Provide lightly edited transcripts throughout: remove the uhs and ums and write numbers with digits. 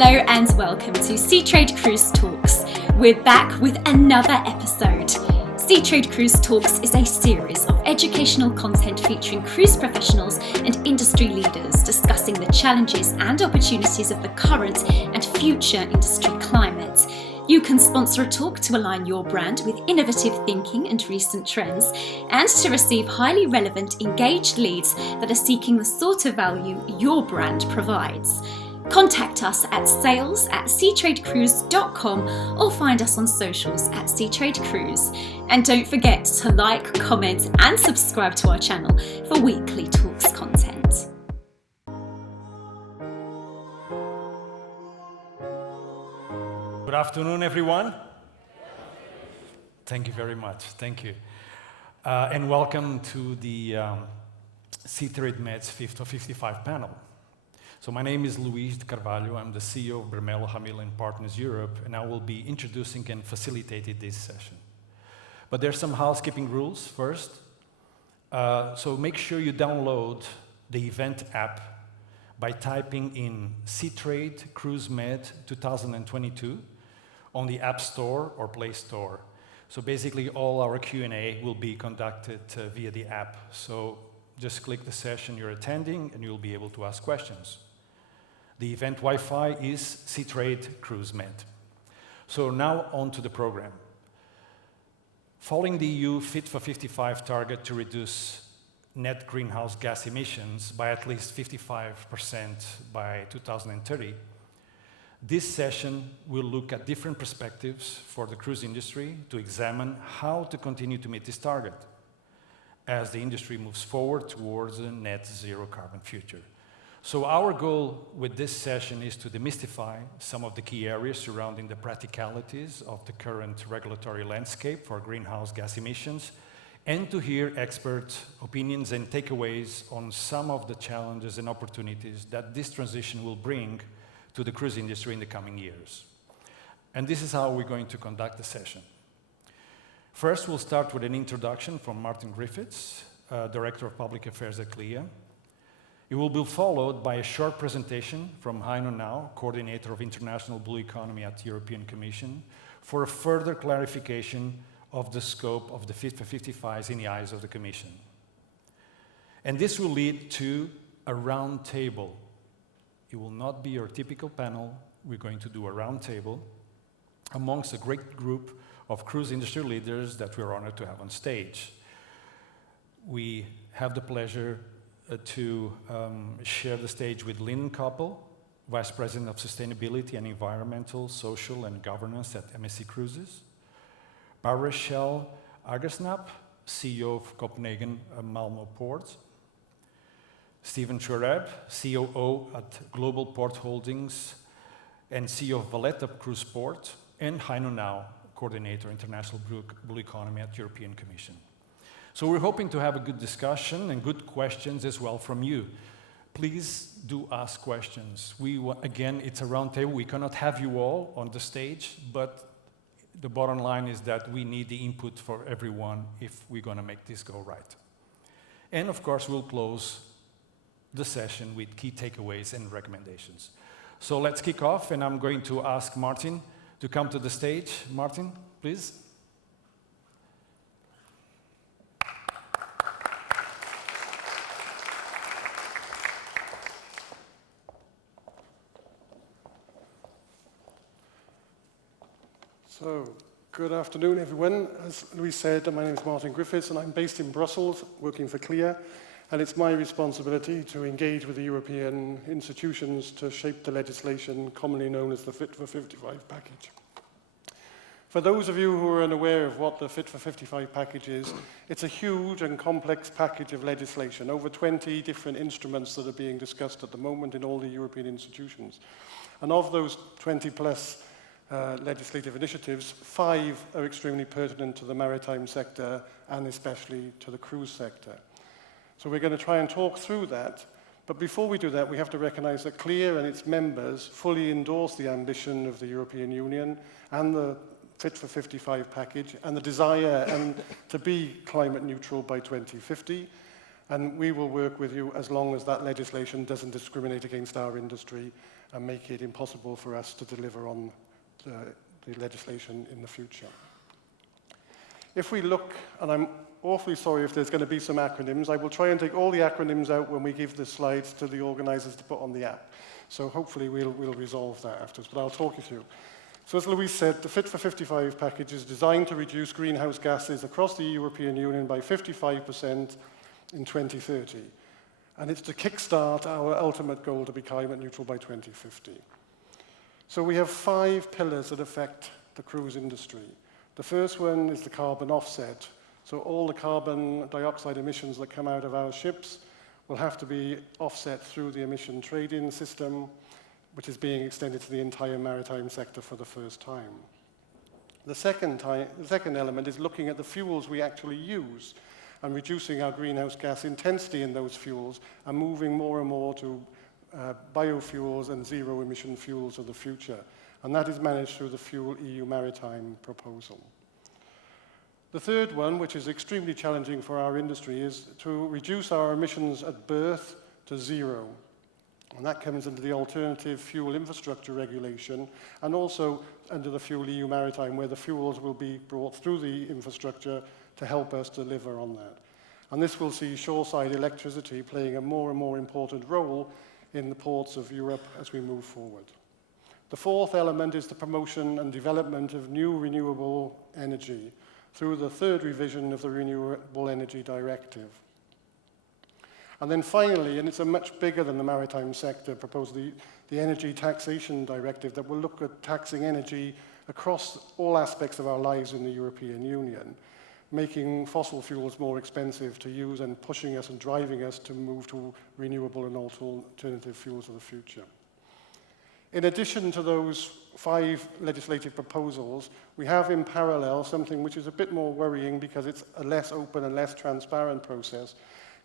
Hello and welcome to Seatrade Cruise Talks. We're back with another episode. Seatrade Cruise Talks is a series of educational content featuring cruise professionals and industry leaders discussing the challenges and opportunities of the current and future industry climate. You can sponsor a talk to align your brand with innovative thinking and recent trends, and to receive highly relevant, engaged leads that are seeking the sort of value your brand provides. Contact us at sales@seatradecruise.com or find us on socials at Seatrade Cruise. And don't forget to like, comment and subscribe to our channel for weekly talks content. Good afternoon, everyone. Thank you very much. Thank you. And welcome to the Seatrade Med's 50 of 55 panel. So my name is Luis de Carvalho. I'm the CEO of Bermelo Hamil & Partners Europe, and I will be introducing and facilitating this session. But there's some housekeeping rules first. So make sure you download the event app by typing in Seatrade Cruise Med 2022 on the App Store or Play Store. So basically all our Q&A will be conducted via the app. So just click the session you're attending and you'll be able to ask questions. The event Wi-Fi is Seatrade Cruise Med. So now on to the program. Following the EU Fit for 55 target to reduce net greenhouse gas emissions by at least 55% by 2030, this session will look at different perspectives for the cruise industry to examine how to continue to meet this target as the industry moves forward towards a net zero carbon future. So our goal with this session is to demystify some of the key areas surrounding the practicalities of the current regulatory landscape for greenhouse gas emissions, and to hear expert opinions and takeaways on some of the challenges and opportunities that this transition will bring to the cruise industry in the coming years. And this is how we're going to conduct the session. First, we'll start with an introduction from Martyn Griffiths, Director of Public Affairs at CLIA. It will be followed by a short presentation from Heino Now, Coordinator of International Blue Economy at the European Commission, for a further clarification of the scope of the Fit for 55s in the eyes of the Commission. And this will lead to a round table. It will not be your typical panel. We're going to do a round table amongst a great group of cruise industry leaders that we're honored to have on stage. We have the pleasure to share the stage with Lynn Koppel, Vice President of Sustainability and Environmental, Social and Governance at MSC Cruises, Barbara Schell Agersnap, CEO of Copenhagen Malmö Port, Stephen Schwereb, COO at Global Port Holdings and CEO of Valletta Cruise Port, and Heino Now, Coordinator International Blue Economy at European Commission. So we're hoping to have a good discussion and good questions as well from you. Please do ask questions. Again, it's a round table. We cannot have you all on the stage, but the bottom line is that we need the input for everyone if we're going to make this go right. And of course, we'll close the session with key takeaways and recommendations. So let's kick off, and I'm going to ask Martyn to come to the stage. Martyn, please. So, good afternoon, everyone. As Louis said, my name is Martyn Griffiths, and I'm based in Brussels, working for CLIA, and it's my responsibility to engage with the European institutions to shape the legislation commonly known as the Fit for 55 package. For those of you who are unaware of what the Fit for 55 package is, it's a huge and complex package of legislation, over 20 different instruments that are being discussed at the moment in all the European institutions. And of those 20 plus legislative initiatives, 5 are extremely pertinent to the maritime sector and especially to the cruise sector. So we're going to try and talk through that, but before we do that, we have to recognize that CLIA and its members fully endorse the ambition of the European Union and the Fit for 55 package and the desire to be climate neutral by 2050, and we will work with you as long as that legislation doesn't discriminate against our industry and make it impossible for us to deliver on the legislation in the future. If we look, and I'm awfully sorry if there's going to be some acronyms, I will try and take all the acronyms out when we give the slides to the organisers to put on the app. So hopefully we'll resolve that afterwards, but I'll talk you through. So as Louise said, the Fit for 55 package is designed to reduce greenhouse gases across the European Union by 55% in 2030. And it's to kickstart our ultimate goal to be climate neutral by 2050. So we have 5 pillars that affect the cruise industry. The first one is the carbon offset. So all the carbon dioxide emissions that come out of our ships will have to be offset through the emission trading system, which is being extended to the entire maritime sector for the first time. The second element is looking at the fuels we actually use and reducing our greenhouse gas intensity in those fuels and moving more and more to biofuels and zero-emission fuels of the future. And that is managed through the Fuel EU Maritime proposal. The third one, which is extremely challenging for our industry, is to reduce our emissions at berth to zero. And that comes under the Alternative Fuel Infrastructure Regulation and also under the Fuel EU Maritime, where the fuels will be brought through the infrastructure to help us deliver on that. And this will see shoreside electricity playing a more and more important role in the ports of Europe as we move forward. The fourth element is the promotion and development of new renewable energy through the third revision of the Renewable Energy Directive. And then finally, and it's a much bigger than the maritime sector, proposed the Energy Taxation Directive that will look at taxing energy across all aspects of our lives in the European Union, making fossil fuels more expensive to use and pushing us and driving us to move to renewable and alternative fuels of the future. In addition to those 5 legislative proposals, we have in parallel something which is a bit more worrying because it's a less open and less transparent process,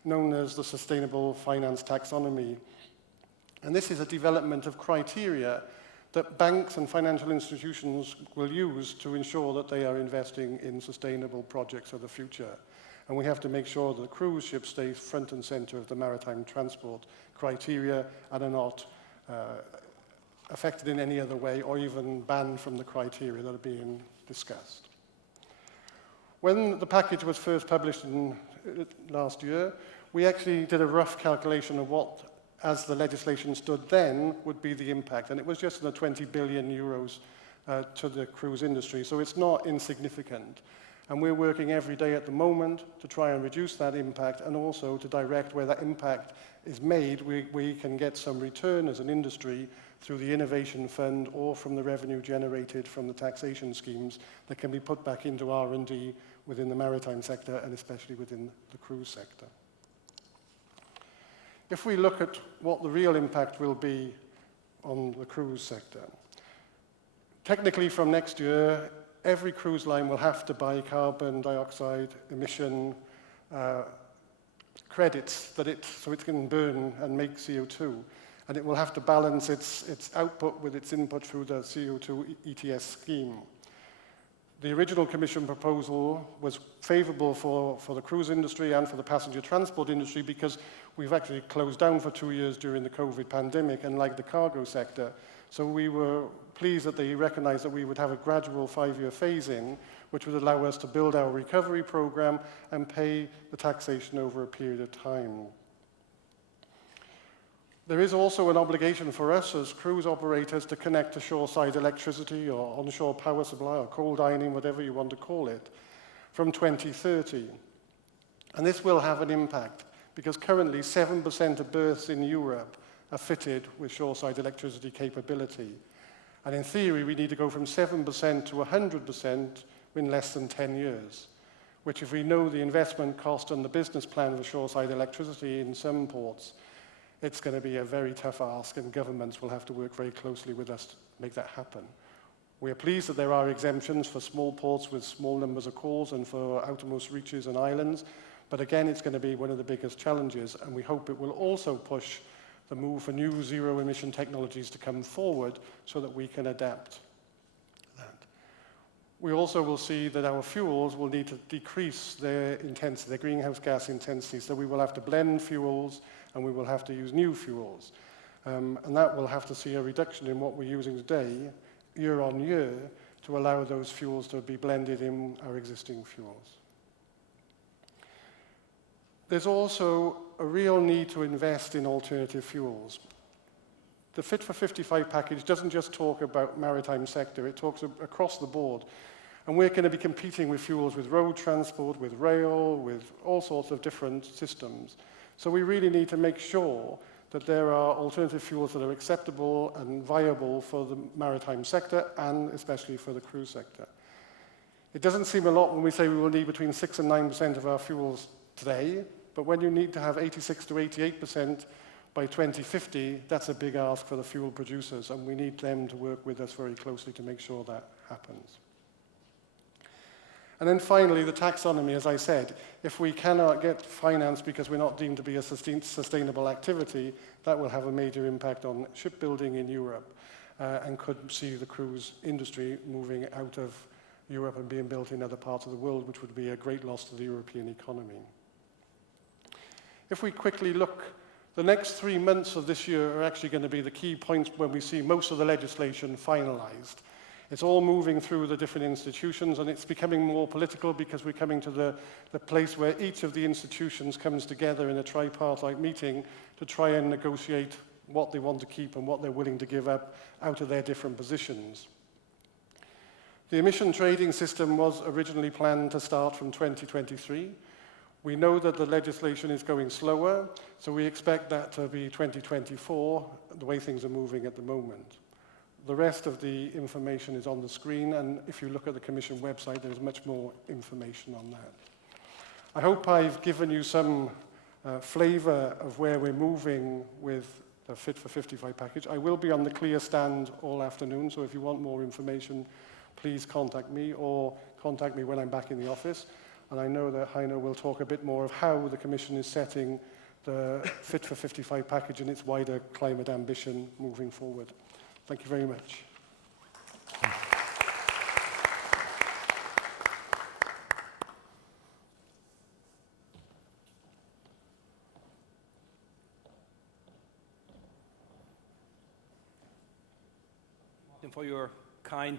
known as the Sustainable Finance Taxonomy. And this is a development of criteria that banks and financial institutions will use to ensure that they are investing in sustainable projects of the future. And we have to make sure that the cruise ship stays front and center of the maritime transport criteria and are not affected in any other way or even banned from the criteria that are being discussed. When the package was first published last year, we actually did a rough calculation of what, as the legislation stood then, would be the impact. And it was just under 20 billion euros to the cruise industry. So it's not insignificant. And we're working every day at the moment to try and reduce that impact and also to direct where that impact is made. We can get some return as an industry through the Innovation Fund or from the revenue generated from the taxation schemes that can be put back into R&D within the maritime sector and especially within the cruise sector. If we look at what the real impact will be on the cruise sector, technically from next year, every cruise line will have to buy carbon dioxide emission credits so it can burn and make CO2. And it will have to balance its output with its input through the CO2 ETS scheme. The original Commission proposal was favourable for the cruise industry and for the passenger transport industry because we've actually closed down for 2 years during the COVID pandemic, unlike the cargo sector. So we were pleased that they recognised that we would have a gradual 5-year phase-in, which would allow us to build our recovery programme and pay the taxation over a period of time. There is also an obligation for us as cruise operators to connect to shoreside electricity or onshore power supply or coal dining, whatever you want to call it, from 2030. And this will have an impact because currently 7% of berths in Europe are fitted with shoreside electricity capability. And in theory, we need to go from 7% to 100% in less than 10 years, which if we know the investment cost and the business plan for shoreside electricity in some ports, it's going to be a very tough ask, and governments will have to work very closely with us to make that happen. We are pleased that there are exemptions for small ports with small numbers of calls and for outermost reaches and islands, but again, it's going to be one of the biggest challenges, and we hope it will also push the move for new zero-emission technologies to come forward so that we can adapt that. We also will see that our fuels will need to decrease their intensity, their greenhouse gas intensity, so we will have to blend fuels and we will have to use new fuels. And that will have to see a reduction in what we're using today, year on year, to allow those fuels to be blended in our existing fuels. There's also a real need to invest in alternative fuels. The Fit for 55 package doesn't just talk about maritime sector, it talks across the board. And we're going to be competing with fuels with road transport, with rail, with all sorts of different systems. So we really need to make sure that there are alternative fuels that are acceptable and viable for the maritime sector and especially for the cruise sector. It doesn't seem a lot when we say we will need between 6 and 9% of our fuels today, but when you need to have 86 to 88% by 2050, that's a big ask for the fuel producers, and we need them to work with us very closely to make sure that happens. And then finally, the taxonomy, as I said, if we cannot get finance because we're not deemed to be a sustainable activity, that will have a major impact on shipbuilding in Europe and could see the cruise industry moving out of Europe and being built in other parts of the world, which would be a great loss to the European economy. If we quickly look, the next 3 months of this year are actually going to be the key points when we see most of the legislation finalized. It's all moving through the different institutions, and it's becoming more political because we're coming to the place where each of the institutions comes together in a tripartite meeting to try and negotiate what they want to keep and what they're willing to give up out of their different positions. The emission trading system was originally planned to start from 2023. We know that the legislation is going slower, so we expect that to be 2024, the way things are moving at the moment. The rest of the information is on the screen, and if you look at the Commission website, there's much more information on that. I hope I've given you some flavour of where we're moving with the Fit for 55 package. I will be on the CLIA stand all afternoon, so if you want more information, please contact me or contact me when I'm back in the office. And I know that Heino will talk a bit more of how the Commission is setting the Fit for 55 package and its wider climate ambition moving forward. Thank you very much. Martyn, for your kind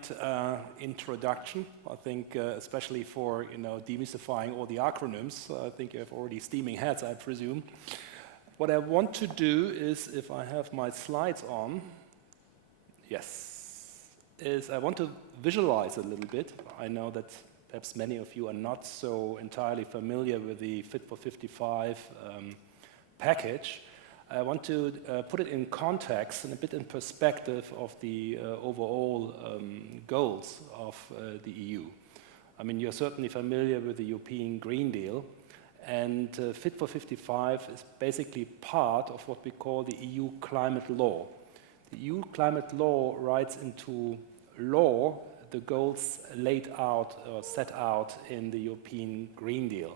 introduction. I think especially for demystifying all the acronyms. I think you have already steaming heads, I presume. What I want to do is, if I have my slides on, yes, is I want to visualize a little bit. I know that perhaps many of you are not so entirely familiar with the Fit for 55 package. I want to put it in context and a bit in perspective of the overall goals of the EU. I mean, you're certainly familiar with the European Green Deal, and Fit for 55 is basically part of what we call the EU climate law. The EU climate law writes into law the goals laid out or set out in the European Green Deal.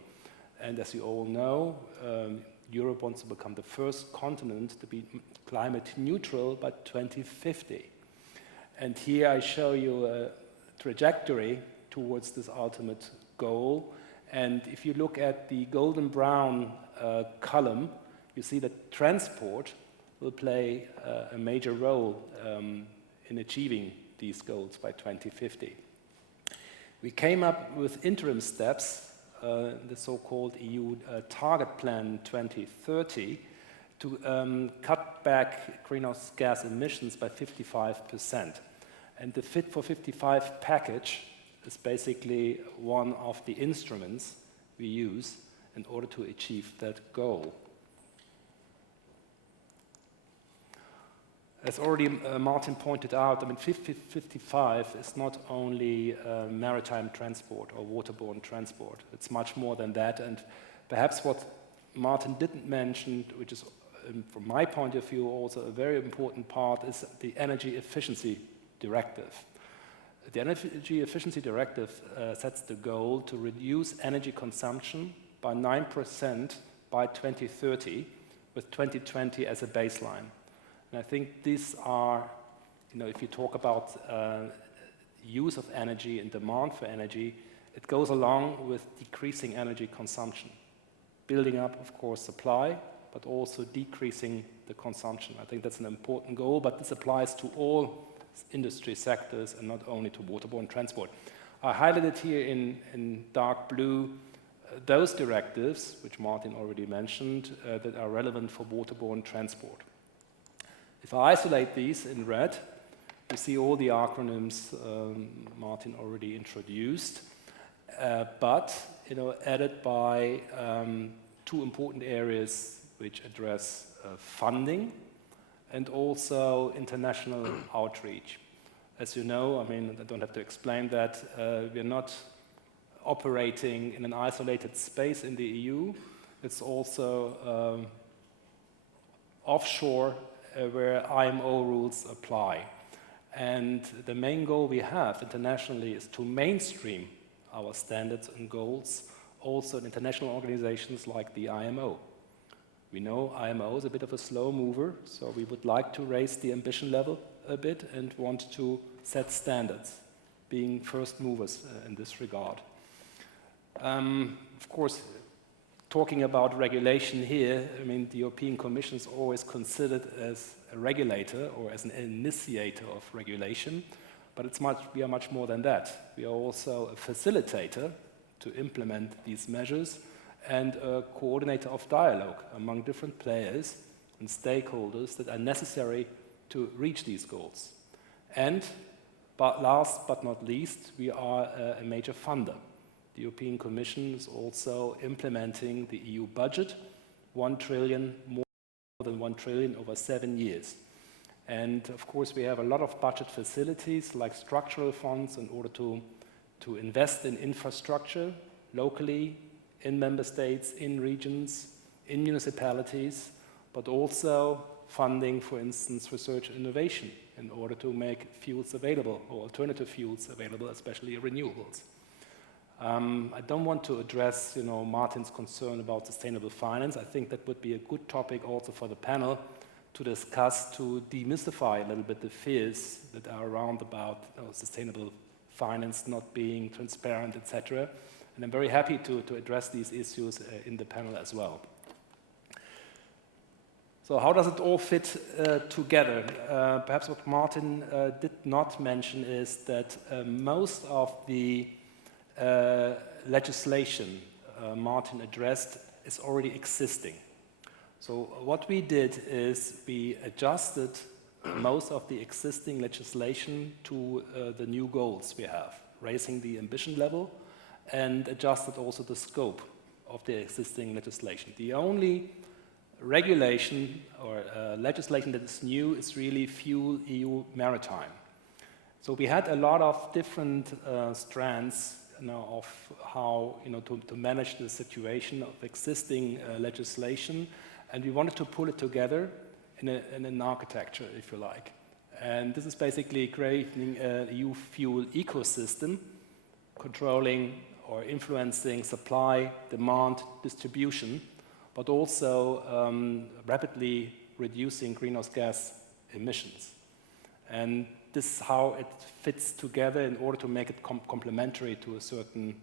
And as you all know, Europe wants to become the first continent to be climate neutral by 2050. And here I show you a trajectory towards this ultimate goal. And if you look at the golden brown column, you see that transport will play a major role in achieving these goals by 2050. We came up with interim steps, the so-called EU Target Plan 2030, to cut back greenhouse gas emissions by 55%. And the Fit for 55 package is basically one of the instruments we use in order to achieve that goal. As already Martyn pointed out, I mean, 55 is not only maritime transport or waterborne transport. It's much more than that. And perhaps what Martyn didn't mention, which is, from my point of view, also a very important part, is the Energy Efficiency Directive. The Energy Efficiency Directive sets the goal to reduce energy consumption by 9% by 2030, with 2020 as a baseline. And I think these are, if you talk about use of energy and demand for energy, it goes along with decreasing energy consumption. Building up, of course, supply, but also decreasing the consumption. I think that's an important goal, but this applies to all industry sectors and not only to waterborne transport. I highlighted here in dark blue those directives, which Martyn already mentioned, that are relevant for waterborne transport. If I isolate these in red, you see all the acronyms Martyn already introduced, but added by two important areas which address funding and also international outreach. As you know, I mean, I don't have to explain that, we're not operating in an isolated space in the EU. It's also offshore where IMO rules apply. And the main goal we have internationally is to mainstream our standards and goals also in international organizations like the IMO. We know IMO is a bit of a slow mover, so we would like to raise the ambition level a bit and want to set standards, being first movers in this regard. Of course, talking about regulation here, I mean, the European Commission is always considered as a regulator or as an initiator of regulation, but we are much more than that. We are also a facilitator to implement these measures and a coordinator of dialogue among different players and stakeholders that are necessary to reach these goals. But last but not least, we are a major funder. The European Commission is also implementing the EU budget, 1 trillion, more than 1 trillion over 7 years. And of course, we have a lot of budget facilities like structural funds in order to invest in infrastructure locally, in member states, in regions, in municipalities, but also funding, for instance, research and innovation in order to make fuels available or alternative fuels available, especially renewables. I don't want to address, Martyn's concern about sustainable finance. I think that would be a good topic also for the panel to discuss, to demystify a little bit the fears that are around about sustainable finance not being transparent, etc. And I'm very happy to address these issues in the panel as well. So how does it all fit together? Perhaps what Martyn did not mention is that most of the legislation Martyn addressed is already existing. So what we did is we adjusted most of the existing legislation to the new goals we have, raising the ambition level and adjusted also the scope of the existing legislation. The only regulation or legislation that is new is really Fuel EU Maritime. So we had a lot of different strands of how to manage the situation of existing legislation, and we wanted to pull it together in an architecture, if you like. And this is basically creating an EU fuel ecosystem, controlling or influencing supply, demand, distribution, but also rapidly reducing greenhouse gas emissions. And this is how it fits together in order to make it complementary to a certain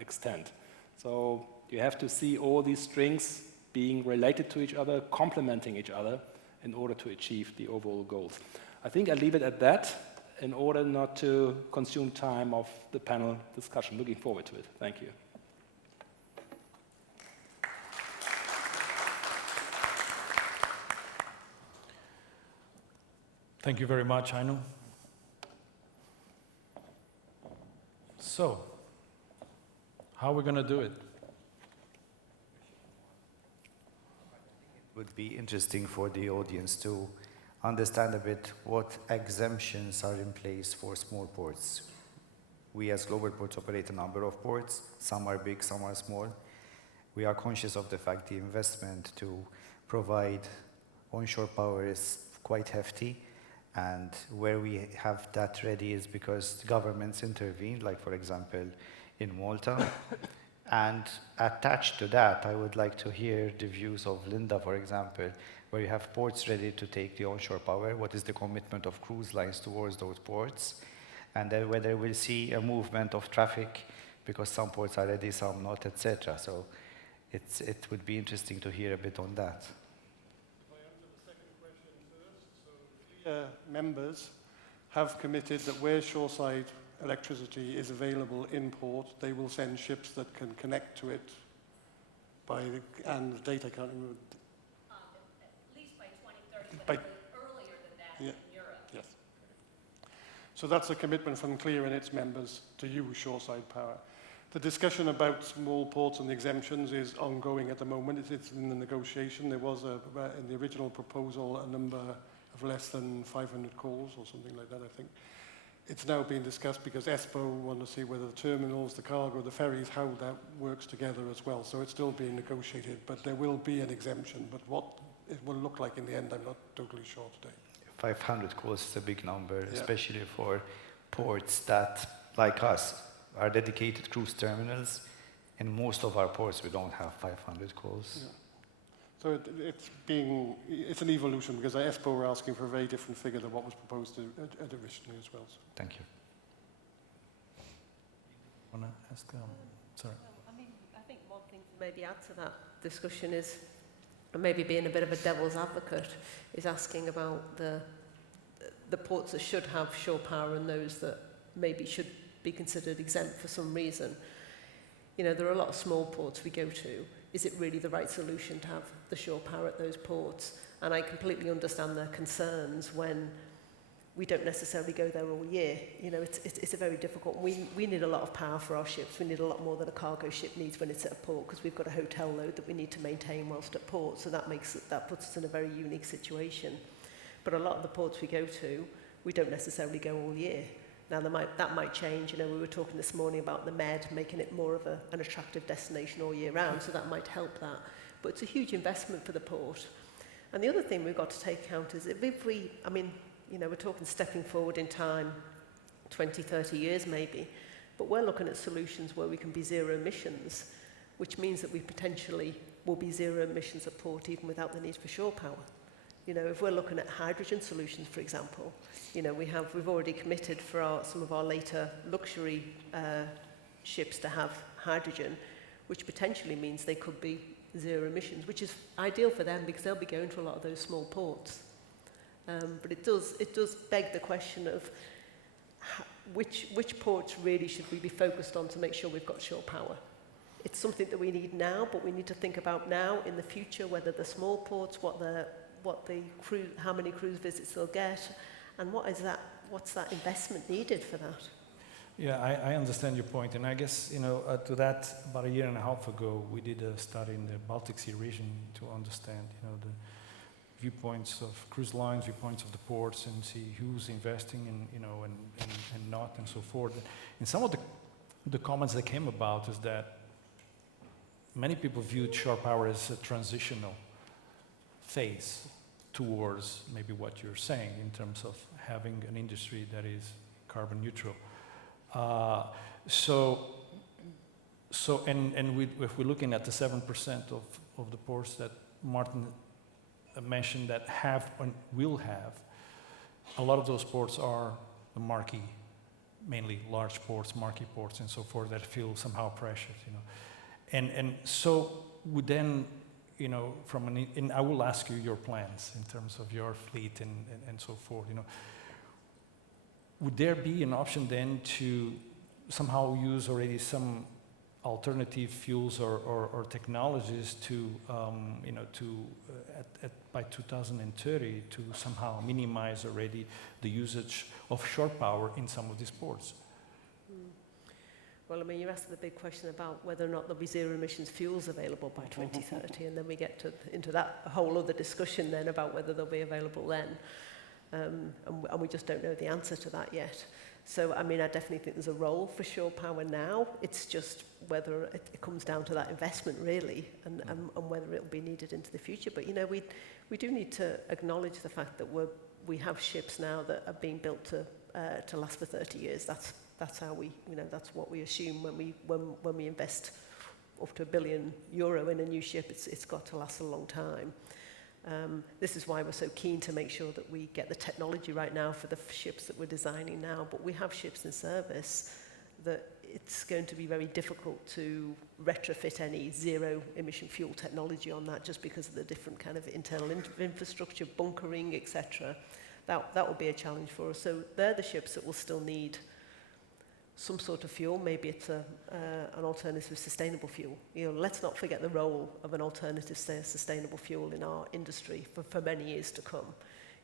extent. So you have to see all these strings being related to each other, complementing each other in order to achieve the overall goals. I think I'll leave it at that in order not to consume time of the panel discussion. Looking forward to it. Thank you. Thank you very much, Aino. So, how are we going to do it? It would be interesting for the audience to understand a bit what exemptions are in place for small ports. We as global ports operate a number of ports. Some are big, some are small. We are conscious of the fact the investment to provide onshore power is quite hefty. And where we have that ready is because governments intervened, like for example, in Malta. And attached to that, I would like to hear the views of Linda, for example, where you have ports ready to take the onshore power. What is the commitment of cruise lines towards those ports? And then whether we'll see a movement of traffic because some ports are ready, some not, etc. So it would be interesting to hear a bit on that. If I answer the second members have committed that where shoreside electricity is available in port, they will send ships that can connect to it and the data can't remove. At least by 2030, By- but earlier than that Yeah. in Europe. Yes. So that's a commitment from CLIA and its members to use shoreside power. The discussion about small ports and exemptions is ongoing at the moment. It's in the negotiation. There was, in the original proposal, a number of less than 500 calls or something like that, I think. It's now being discussed because ESPO want to see whether the terminals, the cargo, the ferries, how that works together as well. So it's still being negotiated, but there will be an exemption. But what it will look like in the end, I'm not totally sure today. 500 calls is a big number, Yeah. especially for ports that, like us, are dedicated cruise terminals. In most of our ports, we don't have 500 calls. Yeah. So it's an evolution because ESPO were asking for a very different figure than what was proposed originally as well. So. Thank you. Want to ask? Sorry. I think one thing to maybe add to that discussion is, and maybe being a bit of a devil's advocate, is asking about the ports that should have shore power and those that maybe should be considered exempt for some reason. You know, there are a lot of small ports we go to. Is it really the right solution to have the shore power at those ports? And I completely understand their concerns when we don't necessarily go there all year. You know, it's a very difficult. We need a lot of power for our ships. We need a lot more than a cargo ship needs when it's at a port because we've got a hotel load that we need to maintain whilst at port. So that puts us in a very unique situation. But a lot of the ports we go to, we don't necessarily go all year. Now, that might change. You know, we were talking this morning about the Med, making it more of an attractive destination all year round, so that might help that. But it's a huge investment for the port. And the other thing we've got to take account is if we, I mean, you know, we're talking stepping forward in time, 20, 30 years maybe, but we're looking at solutions where we can be zero emissions, which means that we potentially will be zero emissions at port even without the need for shore power. You know, if we're looking at hydrogen solutions, for example, you know, we've already committed for some of our later luxury ships to have hydrogen, which potentially means they could be zero emissions, which is ideal for them because they'll be going to a lot of those small ports. But it does beg the question of which ports really should we be focused on to make sure we've got shore power. It's something that we need now, but we need to think about now in the future whether the small ports, how many cruise visits they'll get, and what's that investment needed for that? Yeah, I understand your point, and I guess, you know, to that, about a year and a half ago, we did a study in the Baltic Sea region to understand, you know, the viewpoints of cruise lines, viewpoints of the ports, and see who's investing in, you know, and not, and so forth. And some of the comments that came about is that many people viewed shore power as a transitional phase towards maybe what you're saying in terms of having an industry that is carbon neutral. If we're looking at the 7% of the ports that Martyn mentioned that have and will have, a lot of those ports are the marquee, mainly large ports, marquee ports, and so forth that feel somehow pressured, you know. And so would then, you know, and I will ask you your plans in terms of your fleet and so forth, you know. Would there be an option then to somehow use already some alternative fuels or technologies to, you know, by 2030 to somehow minimize already the usage of shore power in some of these ports? Well, I mean, you asked the big question about whether or not there'll be zero emissions fuels available by 2030, and then we get into that whole other discussion then about whether they'll be available then. And we just don't know the answer to that yet. So, I mean, I definitely think there's a role for shore power now. It's just whether it comes down to that investment, really, and whether it'll be needed into the future. But, you know, we do need to acknowledge the fact that we have ships now that are being built to last for 30 years. That's how we, you know, that's what we assume when we invest up to €1 billion in a new ship. It's got to last a long time. This is why we're so keen to make sure that we get the technology right now for the ships that we're designing now. But we have ships in service that it's going to be very difficult to retrofit any zero emission fuel technology on that just because of the different kind of internal infrastructure, bunkering, etc. that will be a challenge for us. So they're the ships that will still need some sort of fuel. Maybe it's an alternative sustainable fuel. You know, let's not forget the role of an alternative sustainable fuel in our industry for many years to come.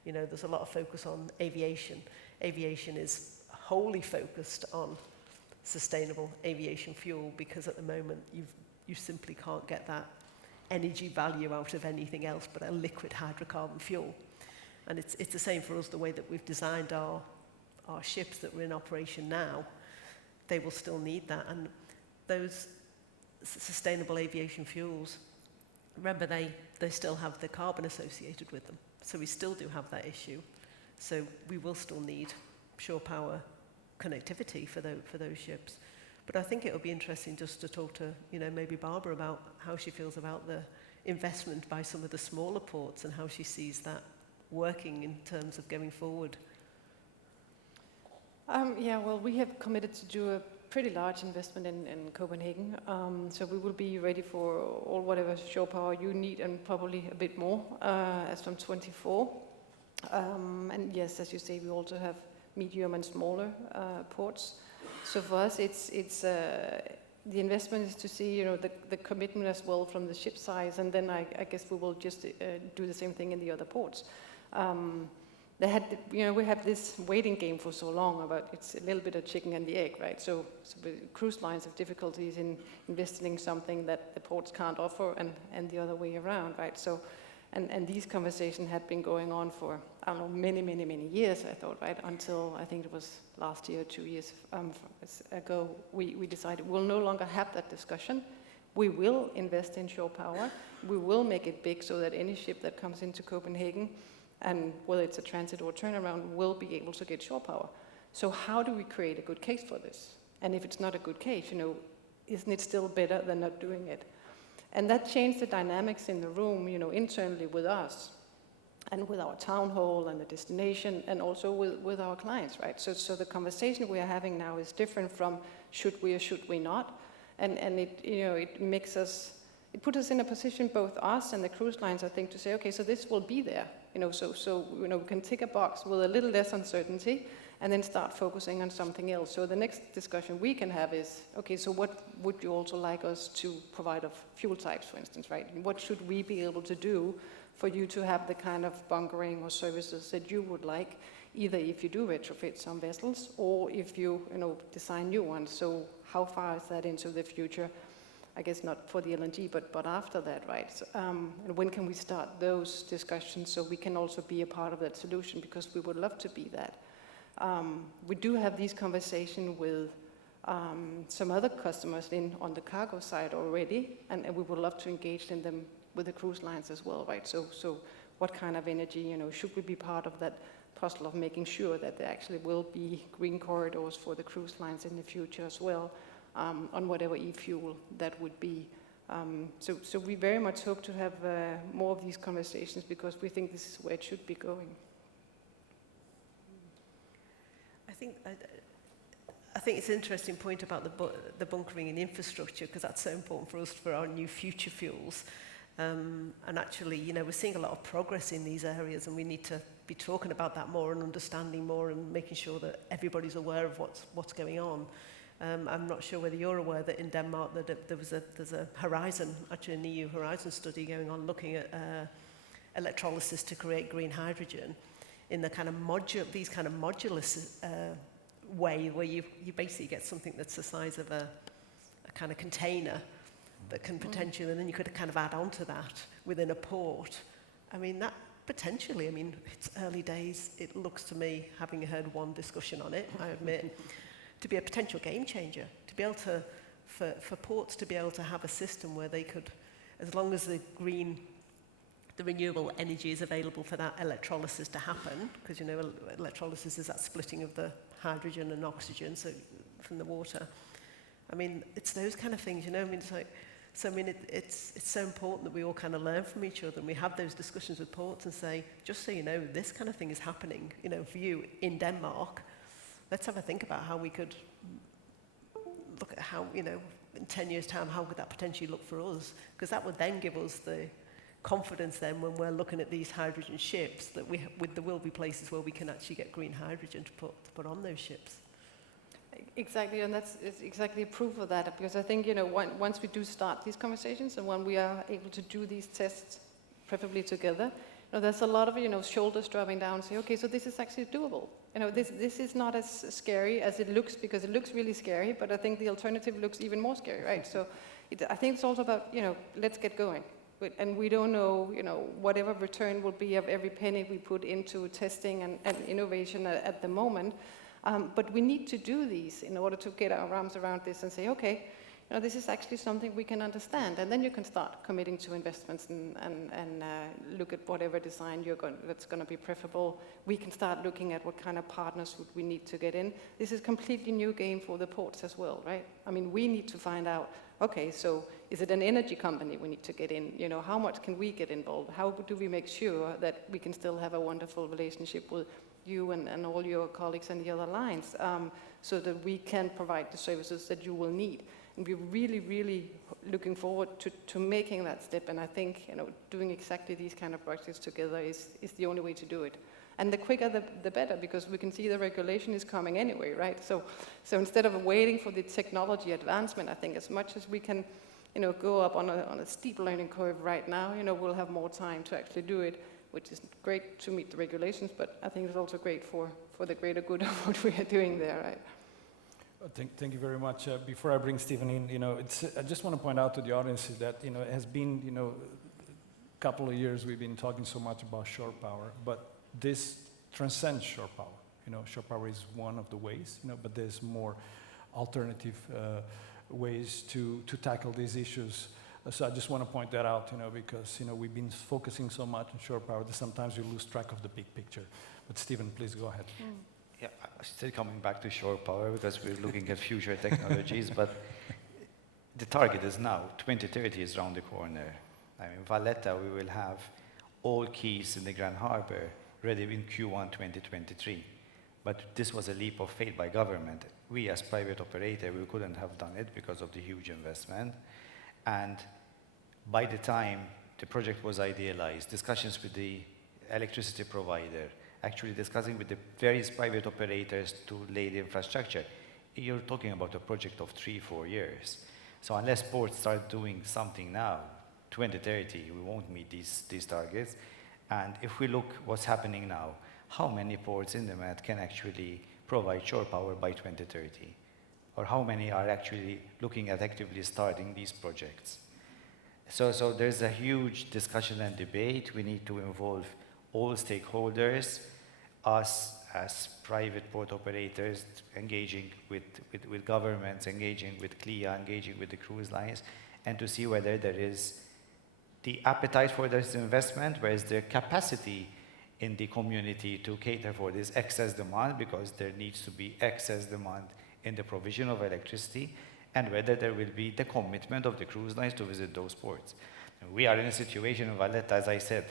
You know, there's a lot of focus on aviation. Aviation is wholly focused on sustainable aviation fuel because at the moment you simply can't get that energy value out of anything else but a liquid hydrocarbon fuel. And it's the same for us, the way that we've designed our ships that are in operation now. They will still need that. And those sustainable aviation fuels, remember, they still have the carbon associated with them. So we still do have that issue. So we will still need shore power connectivity for those ships. But I think it'll be interesting just to talk to, you know, maybe Barbara about how she feels about the investment by some of the smaller ports and how she sees that working in terms of going forward. Yeah, well, we have committed to do a pretty large investment in Copenhagen. So we will be ready for all whatever shore power you need and probably a bit more as from 24. And yes, as you say, we also have medium and smaller ports. So for us, it's the investment is to see, you know, the commitment as well from the ship size, and then I guess we will just do the same thing in the other ports. We have this waiting game for so long about it's a little bit of chicken and the egg, right? So cruise lines have difficulties in investing in something that the ports can't offer, and the other way around, right? So, and these conversations had been going on for, I don't know, many years, I thought, right? Until I think it was last year, 2 years ago, we decided we'll no longer have that discussion. We will invest in shore power. We will make it big so that any ship that comes into Copenhagen, and whether it's a transit or turnaround, will be able to get shore power. So how do we create a good case for this? And if it's not a good case, you know, isn't it still better than not doing it? And that changed the dynamics in the room, you know, internally with us, and with our town hall and the destination, and also with our clients, right? So the conversation we are having now is different from should we or should we not, and it, you know, it makes us, it puts us in a position, both us and the cruise lines, I think, to say, okay, so this will be there. You know, so you know, we can tick a box with a little less uncertainty and then start focusing on something else. So the next discussion we can have is, okay, so what would you also like us to provide of fuel types, for instance, right? What should we be able to do for you to have the kind of bunkering or services that you would like, either if you do retrofit some vessels or if you know, design new ones. So how far is that into the future? I guess not for the LNG, but after that, right? So, and when can we start those discussions so we can also be a part of that solution, because we would love to be that. We do have these conversations with some other customers on the cargo side already, and we would love to engage in them with the cruise lines as well, right? So what kind of energy, you know, should we be part of that puzzle of making sure that there actually will be green corridors for the cruise lines in the future as well? On whatever e-fuel that would be. So we very much hope to have more of these conversations, because we think this is where it should be going. I think it's an interesting point about the bunkering and infrastructure, because that's so important for us for our new future fuels. And actually, you know, we're seeing a lot of progress in these areas, and we need to be talking about that more and understanding more and making sure that everybody's aware of what's going on. I'm not sure whether you're aware that in Denmark that there's a Horizon, actually an EU Horizon study going on looking at electrolysis to create green hydrogen in the kind of modular way, where you basically get something that's the size of a kind of container that can potentially, and then you could kind of add on to that within a port. I mean, that potentially, I mean, it's early days. It looks to me, having heard one discussion on it, I admit, to be a potential game changer, to be able to, for ports to be able to have a system where they could, as long as the renewable energy is available for that electrolysis to happen, because, you know, electrolysis is that splitting of the hydrogen and oxygen from the water. I mean, it's those kind of things, you know. I mean, it's like, so I mean, it's so important that we all kind of learn from each other, and we have those discussions with ports and say, just so you know, this kind of thing is happening, you know, for you in Denmark. Let's have a think about how we could look at how, you know, in 10 years' time, how could that potentially look for us? Because that would then give us the confidence then when we're looking at these hydrogen ships that there will be places where we can actually get green hydrogen to put on those ships. Exactly, and that's exactly a proof of that, because I think, once we do start these conversations and when we are able to do these tests, preferably together, there's a lot of, shoulders dropping down and say, okay, so this is actually doable. This is not as scary as it looks, because it looks really scary, but I think the alternative looks even more scary, right? So I think it's also about, let's get going. And we don't know, whatever return will be of every penny we put into testing and innovation at the moment. But we need to do these in order to get our arms around this and say, okay, this is actually something we can understand. And then you can start committing to investments and look at whatever design that's going to be preferable. We can start looking at what kind of partners would we need to get in. This is a completely new game for the ports as well, right? I mean, we need to find out, okay, so is it an energy company we need to get in? How much can we get involved? How do we make sure that we can still have a wonderful relationship with you and all your colleagues and the other lines, so that we can provide the services that you will need? And we're really, really looking forward to making that step. And I think, doing exactly these kind of projects together is the only way to do it. And the quicker, the better, because we can see the regulation is coming anyway, right? So instead of waiting for the technology advancement, I think as much as we can, go up on a steep learning curve right now, we'll have more time to actually do it, which is great to meet the regulations, but I think it's also great for the greater good of what we are doing there, right? Thank you very much. Before I bring Stephen in, I just want to point out to the audience that, it has been, a couple of years we've been talking so much about shore power, but this transcends shore power. Shore power is one of the ways, but there's more alternative ways to tackle these issues. So I just want to point that out, because, we've been focusing so much on shore power that sometimes you lose track of the big picture. But Stephen, please go ahead. Yeah, I'm still coming back to shore power because we're looking at future technologies, but the target is now, 2030 is around the corner. I mean, Valletta, we will have all quays in the Grand Harbor ready in Q1 2023. But this was a leap of faith by government. We as private operator, we couldn't have done it because of the huge investment. And by the time the project was idealized, discussions with the electricity provider, actually discussing with the various private operators to lay the infrastructure, you're talking about a project of 3-4 years. So unless ports start doing something now, 2030, we won't meet these targets. And if we look what's happening now, how many ports in the Med can actually provide shore power by 2030? Or how many are actually looking at actively starting these projects? So there's a huge discussion and debate. We need to involve all stakeholders, us as private port operators, engaging with governments, engaging with CLIA, engaging with the cruise lines, and to see whether there is the appetite for this investment, where is the capacity in the community to cater for this excess demand, because there needs to be excess demand in the provision of electricity, and whether there will be the commitment of the cruise lines to visit those ports. And we are in a situation in Valletta, as I said,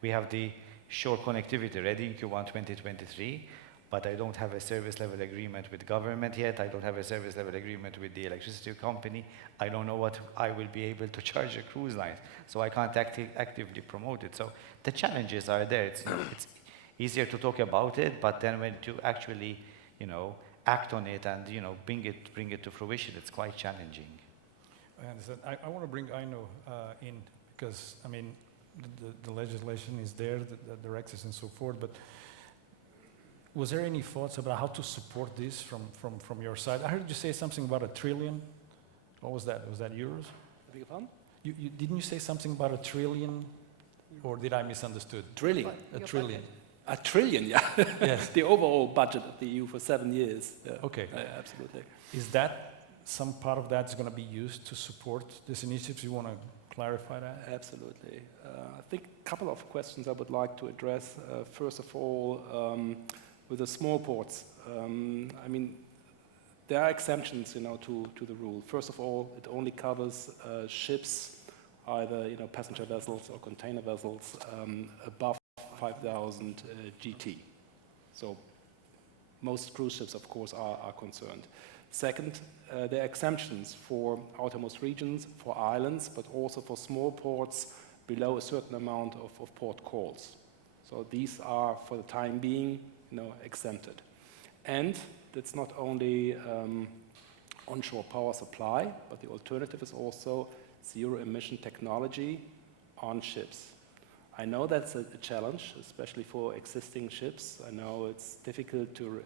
we have the shore connectivity ready in Q1 2023, but I don't have a service level agreement with government yet. I don't have a service level agreement with the electricity company. I don't know what I will be able to charge a cruise line, so I can't actively promote it. So the challenges are there. It's easier to talk about it, but then when to actually, act on it and bring it to fruition, it's quite challenging. I understand. I want to bring Aino in, because I mean the legislation is there, the directives and so forth, but was there any thoughts about how to support this from your side? I heard you say something about $1 trillion. What was that? Was that euros? Beg your pardon? Didn't you say something about $1 trillion, or did I misunderstood? Trillion. $1 trillion. $1 trillion, yeah. Yes. The overall budget of the EU for 7 years. Yeah. Okay. Absolutely. Is that some part of that is going to be used to support this initiative? Do you want to clarify that? Absolutely. I think a couple of questions I would like to address. First of all, with the small ports, I mean, there are exemptions, to the rule. First of all, it only covers ships, either passenger vessels or container vessels above 5,000 GT. So most cruise ships, of course, are concerned. Second, there are exemptions for outermost regions, for islands, but also for small ports below a certain amount of port calls. So these are, for the time being, exempted. And that's not only onshore power supply, but the alternative is also zero-emission technology on ships. I know that's a challenge, especially for existing ships. I know it's difficult to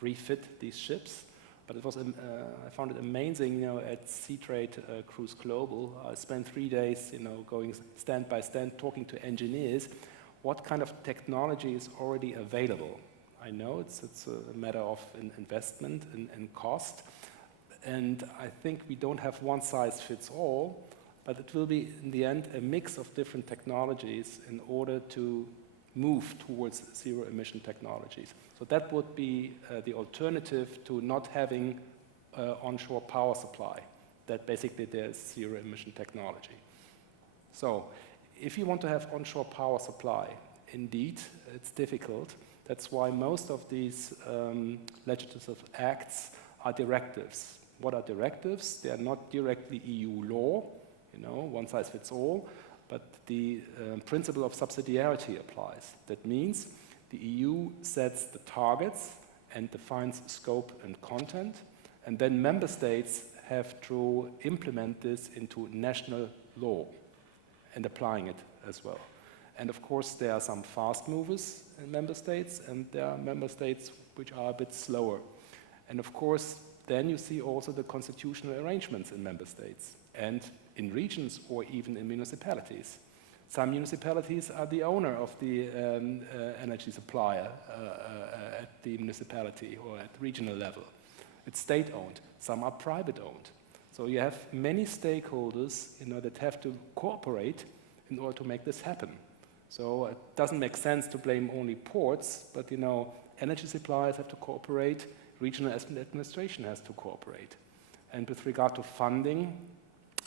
refit these ships, but it was I found it amazing. At Seatrade Cruise Global, I spent 3 days, going stand by stand, talking to engineers. What kind of technology is already available? I know it's a matter of investment and cost, and I think we don't have one size fits all. But it will be, in the end, a mix of different technologies in order to move towards zero-emission technologies. So that would be the alternative to not having onshore power supply, that basically there's zero-emission technology. So if you want to have onshore power supply, indeed, it's difficult. That's why most of these legislative acts are directives. What are directives? They are not directly EU law, one size fits all, but the principle of subsidiarity applies. That means the EU sets the targets and defines scope and content, and then member states have to implement this into national law and applying it as well. And of course, there are some fast movers in member states, and there are member states which are a bit slower. And of course, then you see also the constitutional arrangements in member states and in regions or even in municipalities. Some municipalities are the owner of the energy supplier at the municipality or at regional level. It's state-owned. Some are private-owned. So you have many stakeholders that have to cooperate in order to make this happen. So it doesn't make sense to blame only ports, but energy suppliers have to cooperate, regional administration has to cooperate. And with regard to funding,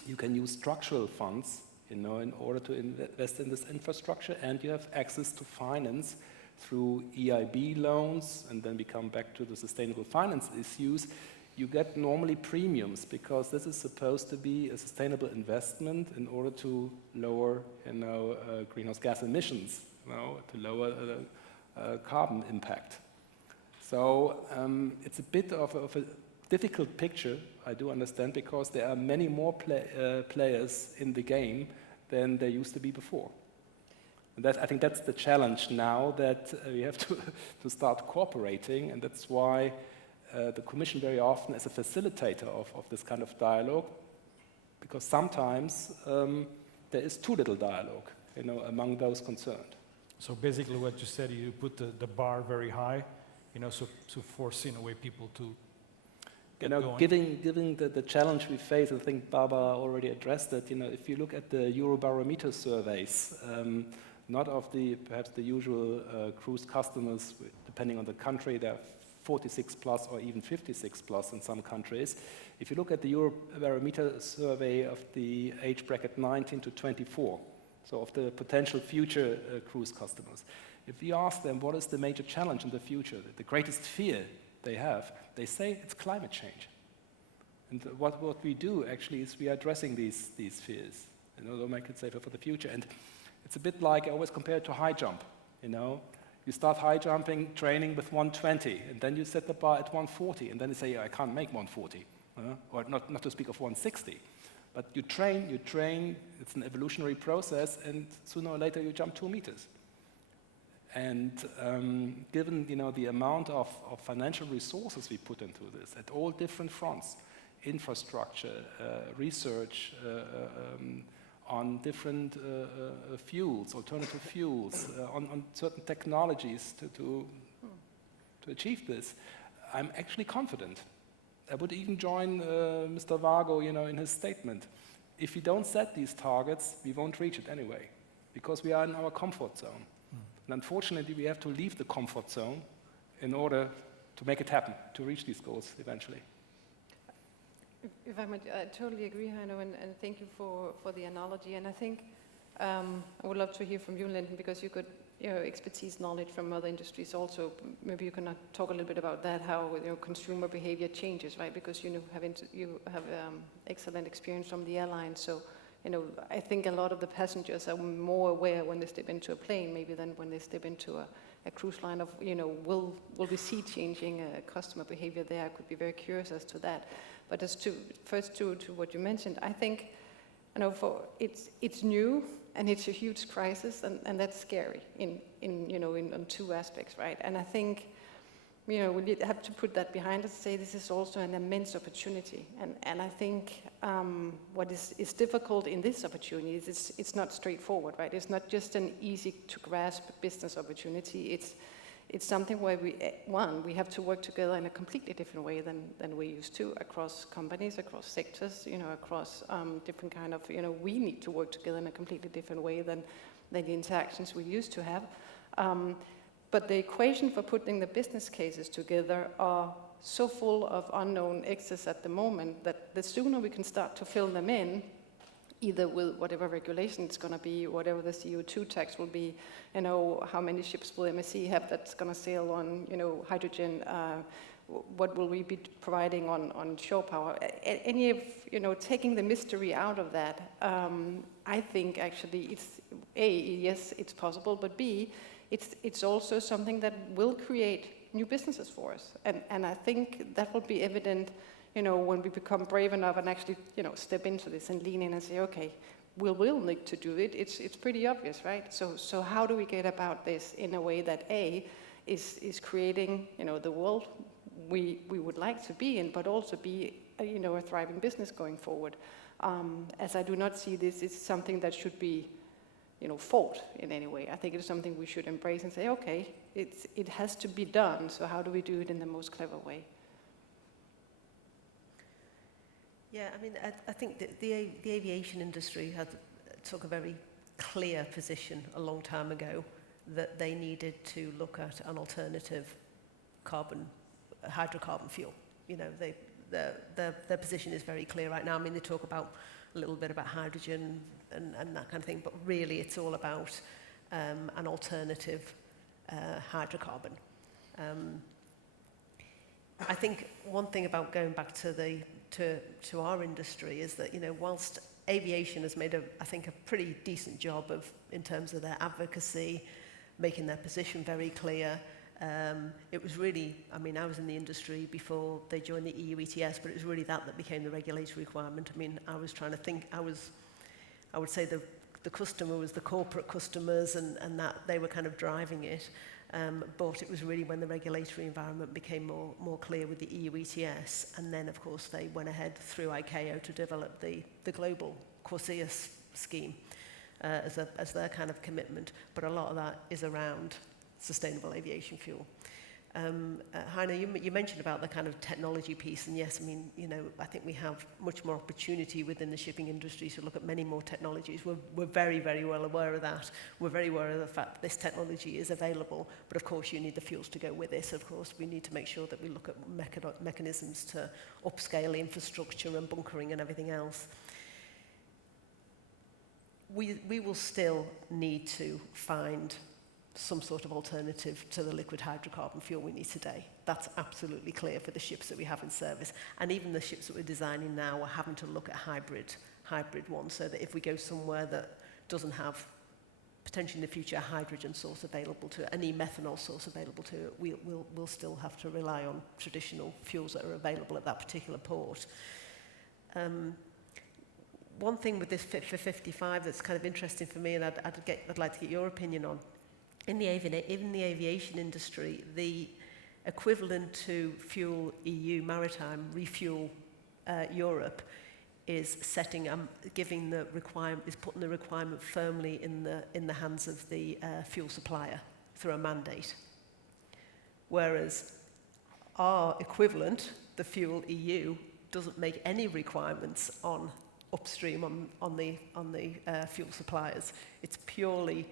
you can use structural funds, in order to invest in this infrastructure, and you have access to finance through EIB loans, and then we come back to the sustainable finance issues. You get normally premiums because this is supposed to be a sustainable investment in order to lower, greenhouse gas emissions, to lower carbon impact. So it's a bit of a difficult picture, I do understand, because there are many more players in the game than there used to be before. And I think that's the challenge now, that we have to start cooperating, and that's why the Commission very often is a facilitator of this kind of dialogue, because sometimes there is too little dialogue among those concerned. So basically what you said, you put the bar very high, so to force in a way people to given the challenge we face, I think Barbara already addressed it. If you look at the Eurobarometer surveys, not of perhaps the usual cruise customers, depending on the country, there are 46 plus or even 56 plus in some countries. If you look at the Eurobarometer survey of the age bracket 19 to 24, so of the potential future cruise customers, if you ask them what is the major challenge in the future, the greatest fear they have, they say it's climate change. And what we do actually is we are addressing these fears, to make it safer for the future. And it's a bit like, I always compare it to high jump, You start high jumping training with 120, and then you set the bar at 140, and then you say, I can't make 140, or not to speak of 160. But you train, it's an evolutionary process, and sooner or later you jump 2 meters. And given the amount of financial resources we put into this at all different fronts, infrastructure, research on different fuels, alternative fuels, on certain technologies to achieve this, I'm actually confident. I would even join Mr. Vago, in his statement. If we don't set these targets, we won't reach it anyway, because we are in our comfort zone. And unfortunately, we have to leave the comfort zone in order to make it happen, to reach these goals eventually. If I might, I totally agree, Heino, and thank you for the analogy. And I think I would love to hear from you, Lyndon, because you got expertise, knowledge from other industries also. Maybe you can talk a little bit about that, how consumer behavior changes, right? Because you have excellent experience from the airlines, so I think a lot of the passengers are more aware when they step into a plane, maybe than when they step into a cruise line of, will we see changing customer behavior there? I could be very curious as to that. But as to what you mentioned, I think, it's new and it's a huge crisis, and that's scary on two aspects, right? And I think, we have to put that behind us and say this is also an immense opportunity. And I think what is difficult in this opportunity is it's not straightforward, right? It's not just an easy to grasp business opportunity. It's something where we have to work together in a completely different way than we used to, across companies, across sectors, across different kind of, we need to work together in a completely different way than the interactions we used to have. But the equation for putting the business cases together are so full of unknown X's at the moment that the sooner we can start to fill them in, either with whatever regulation it's going to be, whatever the CO2 tax will be, how many ships will MSC have that's going to sail on, hydrogen, what will we be providing on shore power, any of, taking the mystery out of that, I think actually it's, A, yes, it's possible, but B, it's also something that will create new businesses for us. And I think that will be evident, when we become brave enough and actually, step into this and lean in and say, okay, we'll need to do it. It's pretty obvious, right? So how do we get about this in a way that A, is creating, the world we would like to be in, but also be, a thriving business going forward. As I do not see this as something that should be, fought in any way. I think it's something we should embrace and say, okay, it has to be done, so how do we do it in the most clever way? Yeah, I think the aviation industry took a very clear position a long time ago that they needed to look at an alternative hydrocarbon fuel. Their position is very clear right now. They talk about a little bit about hydrogen and that kind of thing, but really it's all about an alternative hydrocarbon. I think one thing about going back to our industry is that, whilst aviation has made I think a pretty decent job in terms of their advocacy, making their position very clear. It was really, I was in the industry before they joined the EU ETS, but it was really that became the regulatory requirement. I was trying to think, I would say the customer was the corporate customers and that they were kind of driving it. But it was really when the regulatory environment became more clear with the EU ETS, and then of course they went ahead through ICAO to develop the global CLIA scheme as their kind of commitment. But a lot of that is around sustainable aviation fuel. Heine, you mentioned about the kind of technology piece, and yes, I think we have much more opportunity within the shipping industry to look at many more technologies. We're very, very well aware of that. We're very aware of the fact that this technology is available, but of course you need the fuels to go with it. Of course, we need to make sure that we look at mechanisms to upscale infrastructure and bunkering and everything else. We will still need to find some sort of alternative to the liquid hydrocarbon fuel we need today. That's absolutely clear for the ships that we have in service. And even the ships that we're designing now are having to look at hybrid ones, so that if we go somewhere that doesn't have potentially in the future a hydrogen source available to it, an e-methanol source available to it, we'll still have to rely on traditional fuels that are available at that particular port. One thing with this Fit for 55 that's kind of interesting for me, and I'd like to get your opinion on, in the aviation industry, the equivalent to Fuel EU Maritime, Refuel Europe, is putting the requirement firmly in the hands of the fuel supplier through a mandate. Whereas our equivalent, the Fuel EU, doesn't make any requirements on upstream on the fuel suppliers. It's purely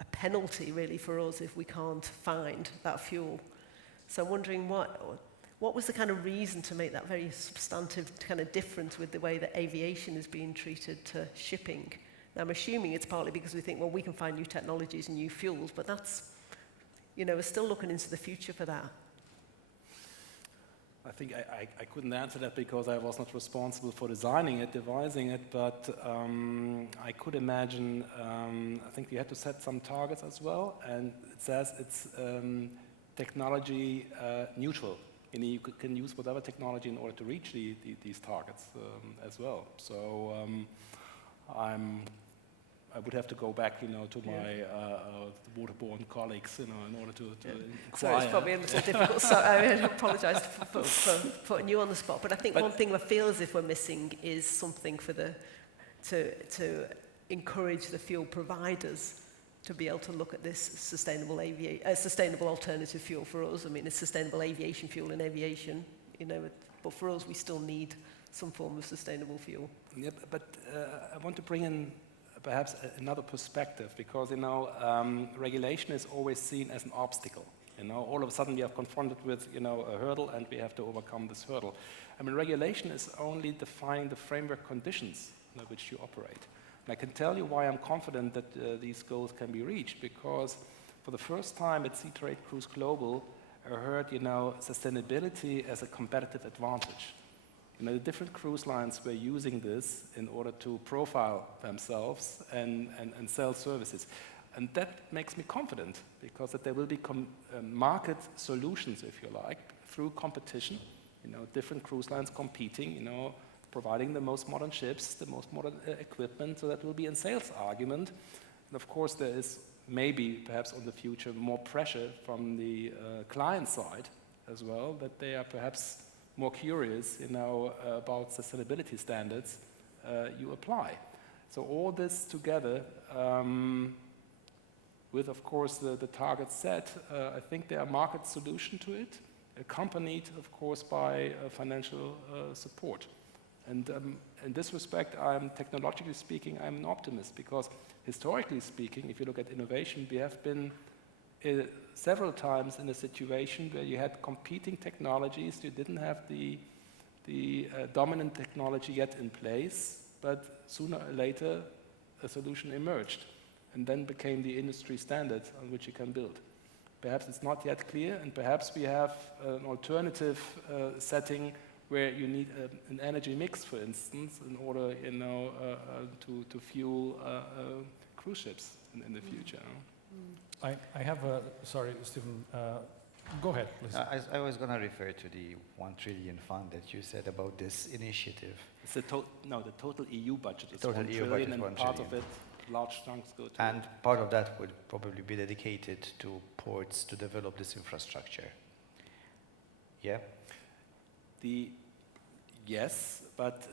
a penalty really for us if we can't find that fuel. So I'm wondering what was the kind of reason to make that very substantive kind of difference with the way that aviation is being treated to shipping? Now I'm assuming it's partly because we think, well, we can find new technologies and new fuels, but that's, we're still looking into the future for that. I I think I couldn't answer that because I was not responsible for designing it, devising it, but I could imagine, I think we had to set some targets as well, and it says it's technology neutral. You can use whatever technology in order to reach these targets as well. So I would have to go back, to my waterborne colleagues, in order to So it's probably a little difficult. So I apologise for putting you on the spot. But I think one thing I feel as if we're missing is something for to encourage the fuel providers to be able to look at this sustainable alternative fuel for us. I mean, it's sustainable aviation fuel in aviation, but for us, we still need some form of sustainable fuel. Yeah, but I want to bring in perhaps another perspective, because regulation is always seen as an obstacle. All of a sudden we are confronted with a hurdle, and we have to overcome this hurdle. I mean, regulation is only defining the framework conditions in which you operate. And I can tell you why I'm confident that these goals can be reached, because for the first time at Seatrade Cruise Global, I heard sustainability as a competitive advantage. The different cruise lines were using this in order to profile themselves and sell services. And that makes me confident, because that there will be market solutions, if you like, through competition, different cruise lines competing, providing the most modern ships, the most modern equipment, so that will be a sales argument. And of course, there is maybe, perhaps in the future, more pressure from the client side as well, that they are perhaps more curious, about sustainability standards you apply. So all this together, with of course the target set, I think there are market solution to it, accompanied of course by financial support. And in this respect, technologically speaking, I'm an optimist, because historically speaking, if you look at innovation, we have been several times in a situation where you had competing technologies. You didn't have the dominant technology yet in place, but sooner or later a solution emerged and then became the industry standard on which you can build. Perhaps it's not yet clear, and perhaps we have an alternative setting where you need an energy mix, for instance, in order to fuel cruise ships in the future. I have a, sorry, Stephen, go ahead, please. I was going to refer to the 1 trillion fund that you said about this initiative. It's the total EU budget is Total 1 EU trillion, budget is and 1 part trillion. of it, large chunks go to... And part of that would probably be dedicated to ports to develop this infrastructure. Yeah? Yes, but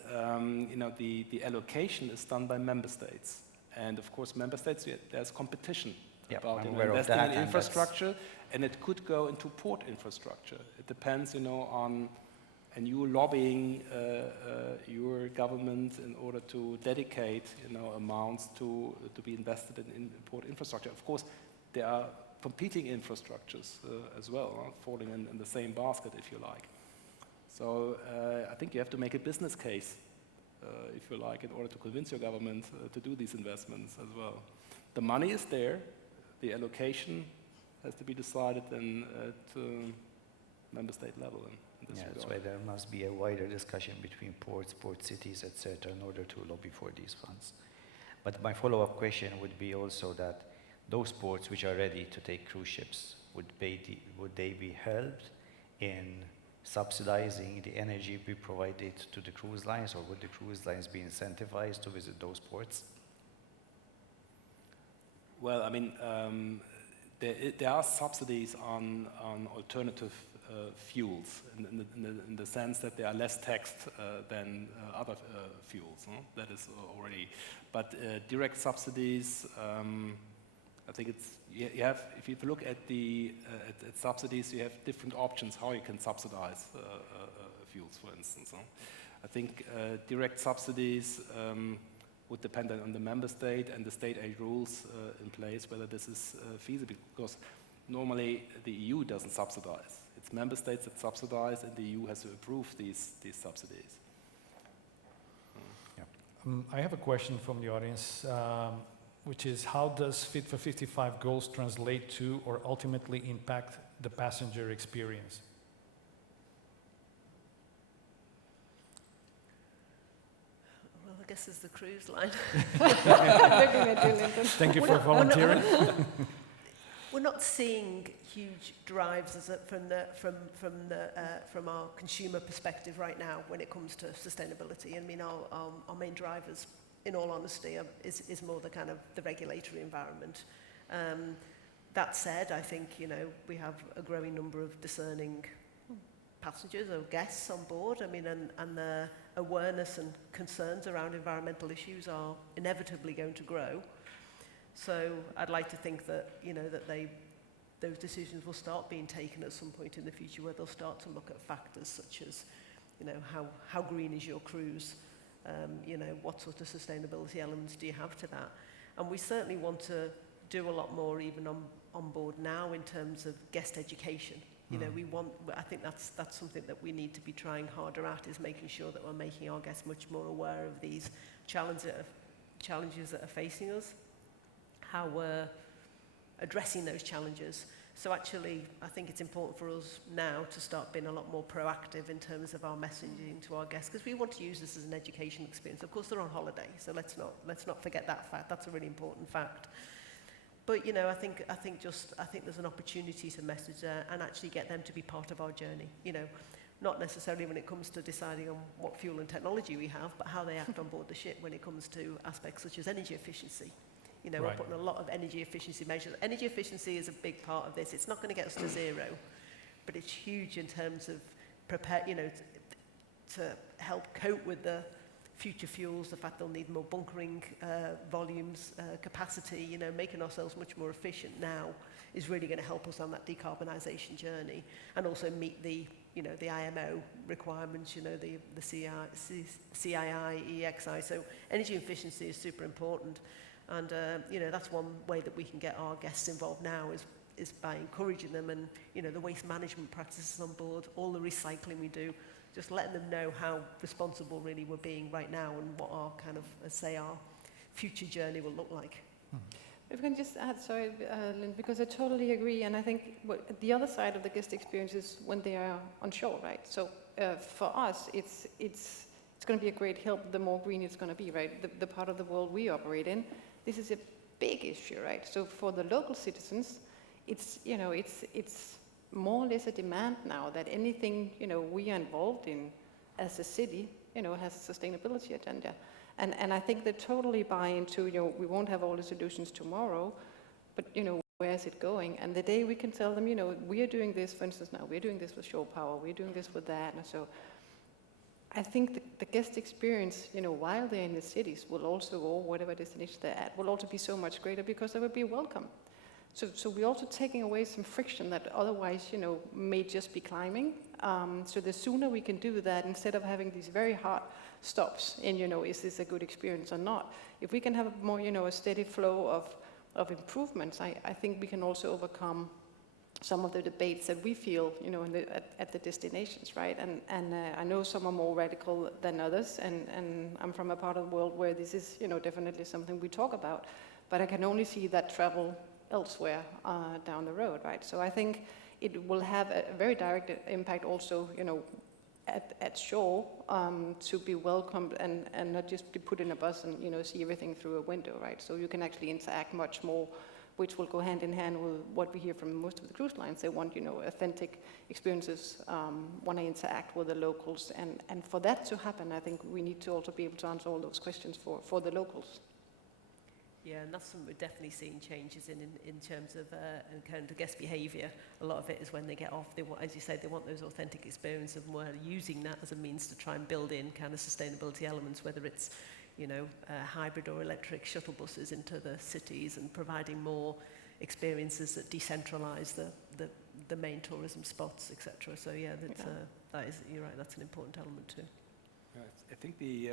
the allocation is done by member states. And of course, member states, there's competition about investing in infrastructure, and it could go into port infrastructure. It depends, on you lobbying your government in order to dedicate, amounts to be invested in port infrastructure. Of course, there are competing infrastructures as well, falling in the same basket, if you like. So I think you have to make a business case, if you like, in order to convince your government to do these investments as well. The money is there. The allocation has to be decided then at member state level. That's why there must be a wider discussion between ports, port cities, etc., in order to lobby for these funds. But my follow-up question would be also that those ports which are ready to take cruise ships, would they be helped in subsidizing the energy we provided to the cruise lines, or would the cruise lines be incentivized to visit those ports? Well, I mean, there are subsidies on alternative fuels in the sense that they are less taxed than other fuels. That is already, but direct subsidies. I think it's you have. If you look at the at subsidies, you have different options how you can subsidize fuels, for instance. I think direct subsidies would depend on the member state and the state aid rules in place whether this is feasible. Because normally the EU doesn't subsidize; it's member states that subsidize, and the EU has to approve these subsidies. I have a question from the audience. Which is, how does Fit for 55 goals translate to or ultimately impact the passenger experience? guess is the cruise line. Looking at you, Lyndon. Thank you for volunteering. We're not seeing huge drives from our consumer perspective right now when it comes to sustainability. I mean, our main drivers, in all honesty, is more the kind of the regulatory environment. That said, I think, you know, we have a growing number of discerning passengers or guests on board. I mean, and the awareness and concerns around environmental issues are inevitably going to grow. So I'd like to think that, you know, that those decisions will start being taken at some point in the future, where they'll start to look at factors such as, you know, how green is your cruise? You know, what sort of sustainability elements do you have to that? And we certainly want to do a lot more even on board now in terms of guest education. You know, I think that's something that we need to be trying harder at, is making sure that we're making our guests much more aware of these challenges that are facing us, how we're addressing those challenges. So actually, I think it's important for us now to start being a lot more proactive in terms of our messaging to our guests, because we want to use this as an educational experience. Of course, they're on holiday, so let's not forget that fact. That's a really important fact. But you know, I think there's an opportunity to message there and actually get them to be part of our journey. You know, not necessarily when it comes to deciding on what fuel and technology we have, but how they act on board the ship when it comes to aspects such as energy efficiency. You know, Right. we're putting a lot of energy efficiency measures. Energy efficiency is a big part of this. It's not going to get us to zero, but it's huge in terms of to help cope with the future fuels, the fact they'll need more bunkering volumes, capacity. You know, making ourselves much more efficient now is really going to help us on that decarbonisation journey, and also meet the IMO requirements. You know, the CII, EEXI. So energy efficiency is super important. And, you know, that's one way that we can get our guests involved now is by encouraging them, and, you know, the waste management practices on board, all the recycling we do, just letting them know how responsible really we're being right now, and what our kind of, let's say, our future journey will look like. If I can just add, sorry, Lynn, because I totally agree, and I think the other side of the guest experience is when they are on shore, right? So for us, it's going to be a great help the more green it's going to be, right? The part of the world we operate in, this is a big issue, right? So for the local citizens, it's more or less a demand now that anything, you know, we are involved in as a city, you know, has a sustainability agenda. And I think they totally buy into, you know, we won't have all the solutions tomorrow, but, you know, where is it going? And the day we can tell them, you know, we are doing this, for instance, now we're doing this with shore power, we're doing this with that, and so I think the guest experience, you know, while they're in the cities will also, or whatever destination they're at, will also be so much greater because they will be welcome. So we're also taking away some friction that otherwise, you know, may just be climbing. So the sooner we can do that, instead of having these very hard stops in, you know, is this a good experience or not? If we can have a more, you know, a steady flow of improvements, I think we can also overcome some of the debates that we feel, you know, at the destinations, right? And I know some are more radical than others, and I'm from a part of the world where this is, you know, definitely something we talk about, but I can only see that travel elsewhere down the road, right? So I think it will have a very direct impact also, you know, at shore, to be welcomed and not just be put in a bus and, you know, see everything through a window, right? So you can actually interact much more, which will go hand in hand with what we hear from most of the cruise lines. They want, you know, authentic experiences, want to interact with the locals. And for that to happen, I think we need to also be able to answer all those questions for the locals. Yeah, and that's something we're definitely seeing changes in terms of kind of guest behaviour. A lot of it is when they get off, they want, as you say, they want those authentic experiences, and we're using that as a means to try and build in kind of sustainability elements, whether it's, you know, hybrid or electric shuttle buses into the cities, and providing more experiences that decentralise the main tourism spots, etc. So yeah, that is, you're right, that's an important element too. Yeah, I think the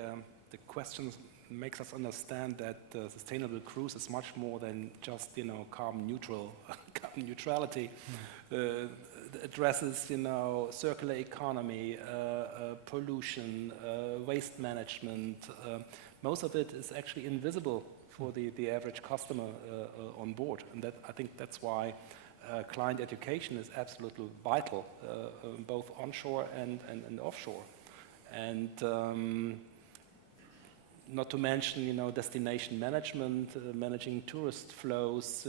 question makes us understand that sustainable cruise is much more than just, you know, carbon neutrality. Addresses, you know, circular economy, pollution, waste management. Most of it is actually invisible for the average customer on board, and that, I think that's why client education is absolutely vital, both onshore and offshore. And not to mention, destination management, managing tourist flows,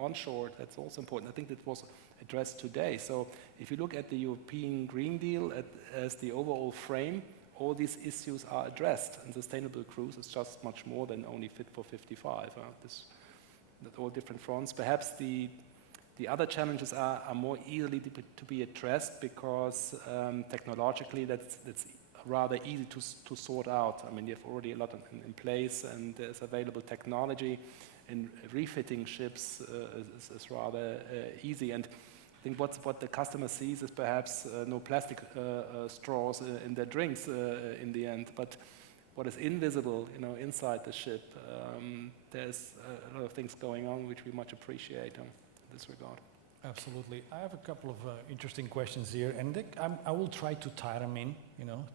onshore. That's also important. I think that was addressed today. So if you look at the European Green Deal as the overall frame, all these issues are addressed, and sustainable cruise is just much more than only Fit for 55. That's all different fronts. Perhaps the other challenges are more easily to be addressed because technologically that's rather easy to sort out. I mean, you have already a lot in place, and there's available technology, and refitting ships is rather easy. And I think what the customer sees is perhaps no plastic straws in their drinks in the end, but what is invisible, inside the ship, there's a lot of things going on which we much appreciate in this regard. Absolutely. I have a couple of interesting questions here, and I will try to tie them in,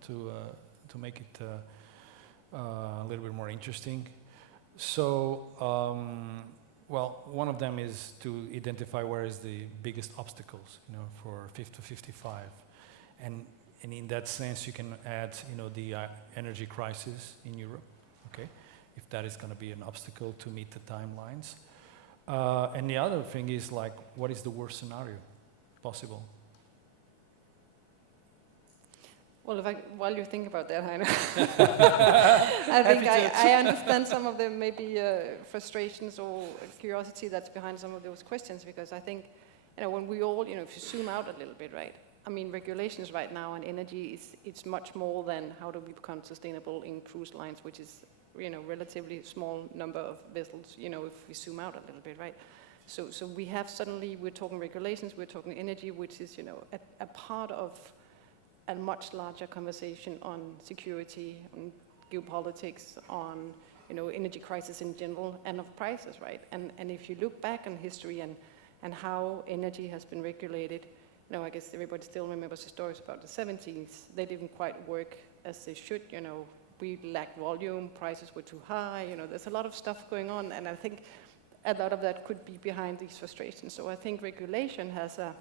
to make it a little bit more interesting. So, well, one of them is to identify where is the biggest obstacles, for Fit to 55, and in that sense, you can add, the energy crisis in Europe, okay, if that is going to be an obstacle to meet the timelines. And the other thing is, like, what is the worst scenario possible? Well, while you think about that, Heino, I think I understand some of the maybe frustrations or curiosity that's behind some of those questions, because I think, when we all, if you zoom out a little bit, right? I mean, regulations right now on energy it's much more than how do we become sustainable in cruise lines, which is relatively small number of vessels, if we zoom out a little bit, right? So we have suddenly, we're talking regulations, we're talking energy, which is, a part of a much larger conversation on security, on geopolitics, on, energy crisis in general, and of prices, right? And if you look back on history and how energy has been regulated, I guess everybody still remembers the stories about the 70s. They didn't quite work as they should, we lacked volume, prices were too high, there's a lot of stuff going on, and I think a lot of that could be behind these frustrations. So I think regulation has a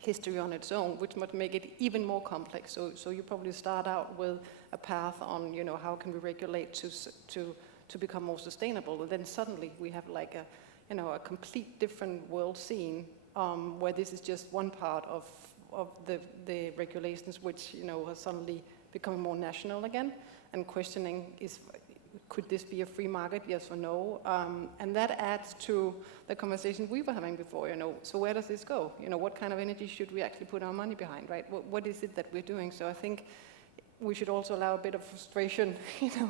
history on its own, which might make it even more complex. So you probably start out with a path on, how can we regulate to become more sustainable, and then suddenly we have like a complete different world scene where this is just one part of the regulations, which has suddenly become more national again. And questioning is, could this be a free market, yes or no? And that adds to the conversation we were having before, so where does this go? What kind of energy should we actually put our money behind, right? What is it that we're doing? So I think we should also allow a bit of frustration,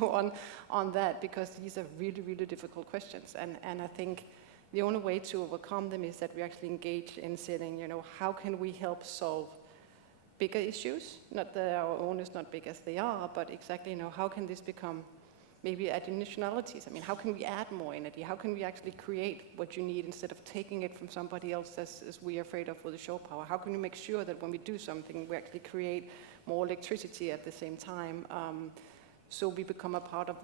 on that, because these are really, really difficult questions. And I think the only way to overcome them is that we actually engage in saying, how can we help solve bigger issues? Not that our own is not big as they are, but exactly, how can this become maybe additionalities? I mean, how can we add more energy? How can we actually create what you need instead of taking it from somebody else as we are afraid of with the shore power? How can we make sure that when we do something, we actually create more electricity at the same time, so we become a part of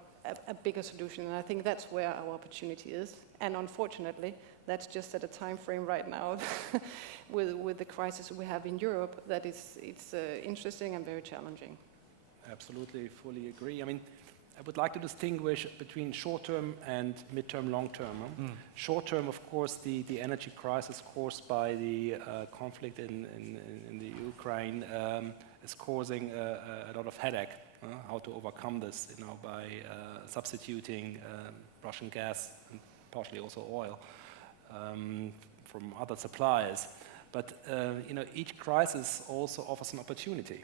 a bigger solution? And I think that's where our opportunity is. And unfortunately, that's just at a time frame right now with the crisis we have in Europe that it's interesting and very challenging. Absolutely, fully agree. I mean, I would like to distinguish between short-term and mid-term, long-term. Short-term, of course, the energy crisis caused by the conflict in the Ukraine is causing a lot of headache. How to overcome this, by substituting Russian gas and partially also oil from other suppliers. But each crisis also offers an opportunity.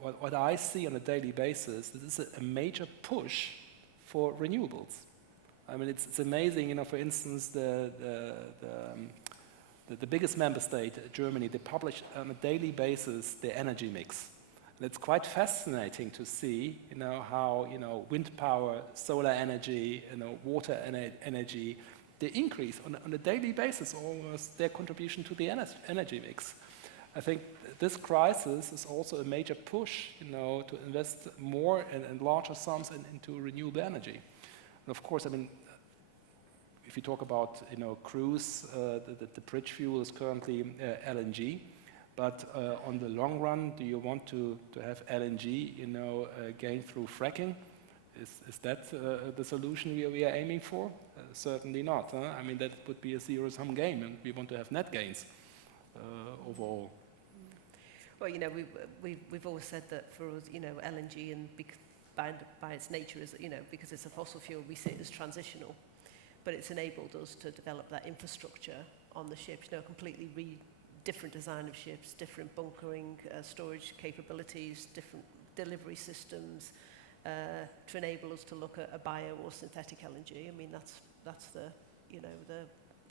What I see on a daily basis, this is a major push for renewables. I mean, it's amazing. For instance, the biggest member state, Germany, they publish on a daily basis their energy mix. And it's quite fascinating to see, how, wind power, solar energy, water energy, they increase on a daily basis almost their contribution to the energy mix. I think this crisis is also a major push, to invest more and larger sums into renewable energy. And of course, I mean, if you talk about, cruise, the bridge fuel is currently LNG. But on the long run, do you want to have LNG, gained through fracking? Is that the solution we are aiming for? Certainly not. Huh? I mean, that would be a zero-sum game, and we want to have net gains overall. Well, we've always said that for us, LNG and by its nature is, because it's a fossil fuel, we see it as transitional, but it's enabled us to develop that infrastructure on the ships, completely different design of ships, different bunkering, storage capabilities, different delivery systems, to enable us to look at a bio or synthetic LNG. I mean, that's the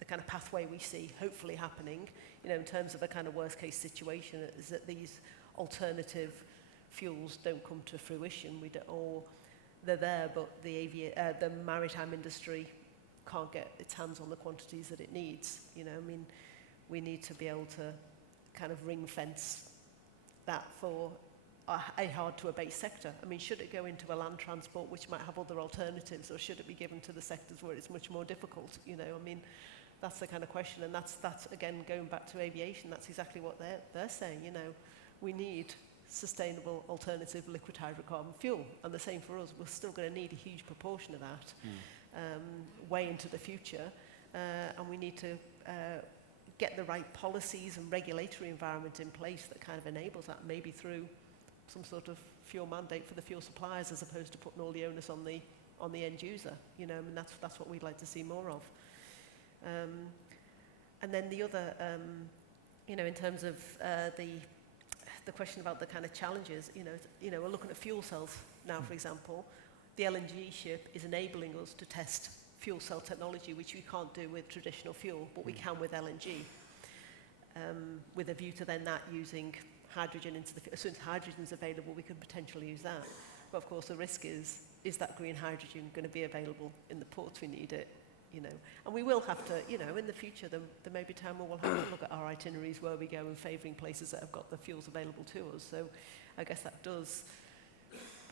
kind of pathway we see hopefully happening, in terms of a kind of worst case situation, is that these alternative fuels don't come to fruition, or they're there, but the maritime industry can't get its hands on the quantities that it needs. We need to be able to kind of ring fence that for a hard to abate sector. I mean, should it go into a land transport which might have other alternatives, or should it be given to the sectors where it's much more difficult? That's the kind of question, and that's again going back to aviation. That's exactly what they're saying. We need sustainable alternative liquid hydrocarbon fuel, and the same for us. We're still going to need a huge proportion of that way into the future, and we need to get the right policies and regulatory environment in place that kind of enables that, maybe through some sort of fuel mandate for the fuel suppliers, as opposed to putting all the onus on the end user. That's what we'd like to see more of. And then the other, in terms of the question about the kind of challenges, we're looking at fuel cells now, for example. The LNG ship is enabling us to test fuel cell technology, which we can't do with traditional fuel, but we can with LNG, with a view to then that using hydrogen as soon as hydrogen's available, we could potentially use that. But of course, the risk is that green hydrogen going to be available in the ports we need it? And we will have to, in the future, there may be time where we'll have to look at our itineraries, where we go, and favouring places that have got the fuels available to us. So I guess that does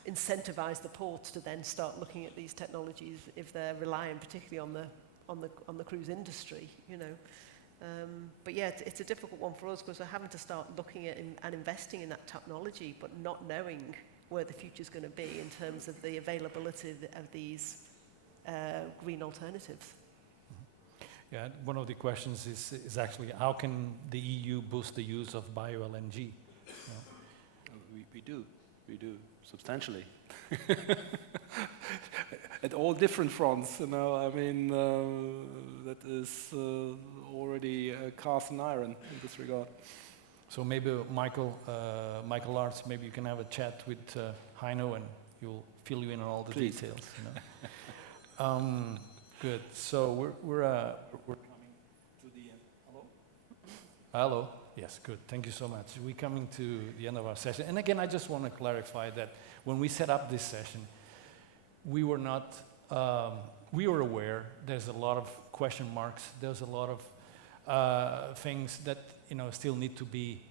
incentivise the ports to then start looking at these technologies if they're relying particularly on the cruise industry, But yeah, it's a difficult one for us, because we're having to start looking at and investing in that technology, but not knowing where the future's going to be in terms of the availability of these green alternatives. Yeah, one of the questions is actually, how can the EU boost the use of bio-LNG? We do substantially. At all different fronts, I mean, that is already cast in iron in this regard. So maybe Michael Arts, maybe you can have a chat with Heino, and he'll fill you in on all the details. Good. So we're coming to the end. Hello? Hello. Yes. Good. Thank you so much. We're coming to the end of our session, and again, I just want to clarify that when we set up this session, we were not. We were aware there's a lot of question marks. There's a lot of things that still need to be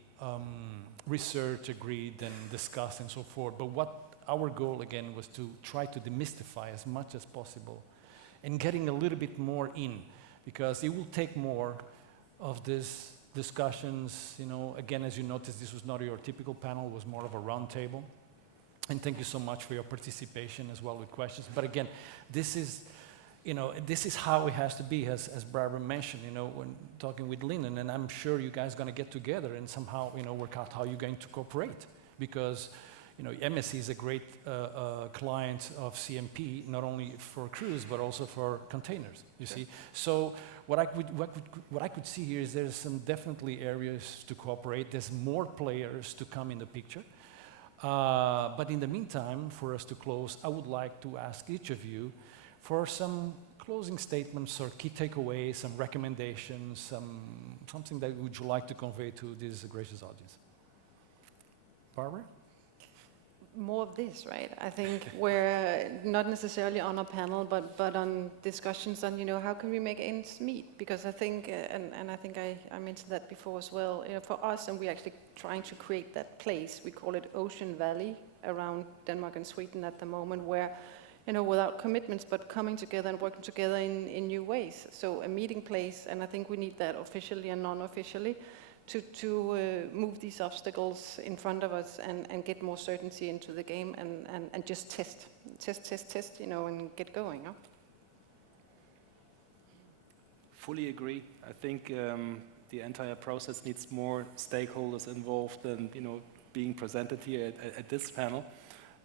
researched, agreed, and discussed, and so forth. But what our goal again was to try to demystify as much as possible, and getting a little bit more in, because it will take more of these discussions. Again, as you noticed, this was not your typical panel; it was more of a round table. And thank you so much for your participation as well with questions. But again, this is how it has to be, as Barbara mentioned, when talking with Lyndon, and I'm sure you guys are going to get together and somehow, work out how you're going to cooperate, because, MSC is a great client of CMP, not only for cruise, but also for containers, you see. So what I could see here is there's some definitely areas to cooperate. There's more players to come in the picture. But in the meantime, for us to close, I would like to ask each of you for some closing statements or key takeaways, some recommendations, something that would you like to convey to this gracious audience. Barbara? More of this, right? I think we're not necessarily on a panel, but on discussions on, how can we make ends meet? Because I think, and I think I mentioned that before as well, for us, and we're actually trying to create that place, we call it Ocean Valley, around Denmark and Sweden at the moment, where, without commitments, but coming together and working together in new ways. So a meeting place, and I think we need that officially and non-officially, to move these obstacles in front of us and get more certainty into the game and just test, and get going. Huh? Fully agree. I think the entire process needs more stakeholders involved than being presented here at this panel.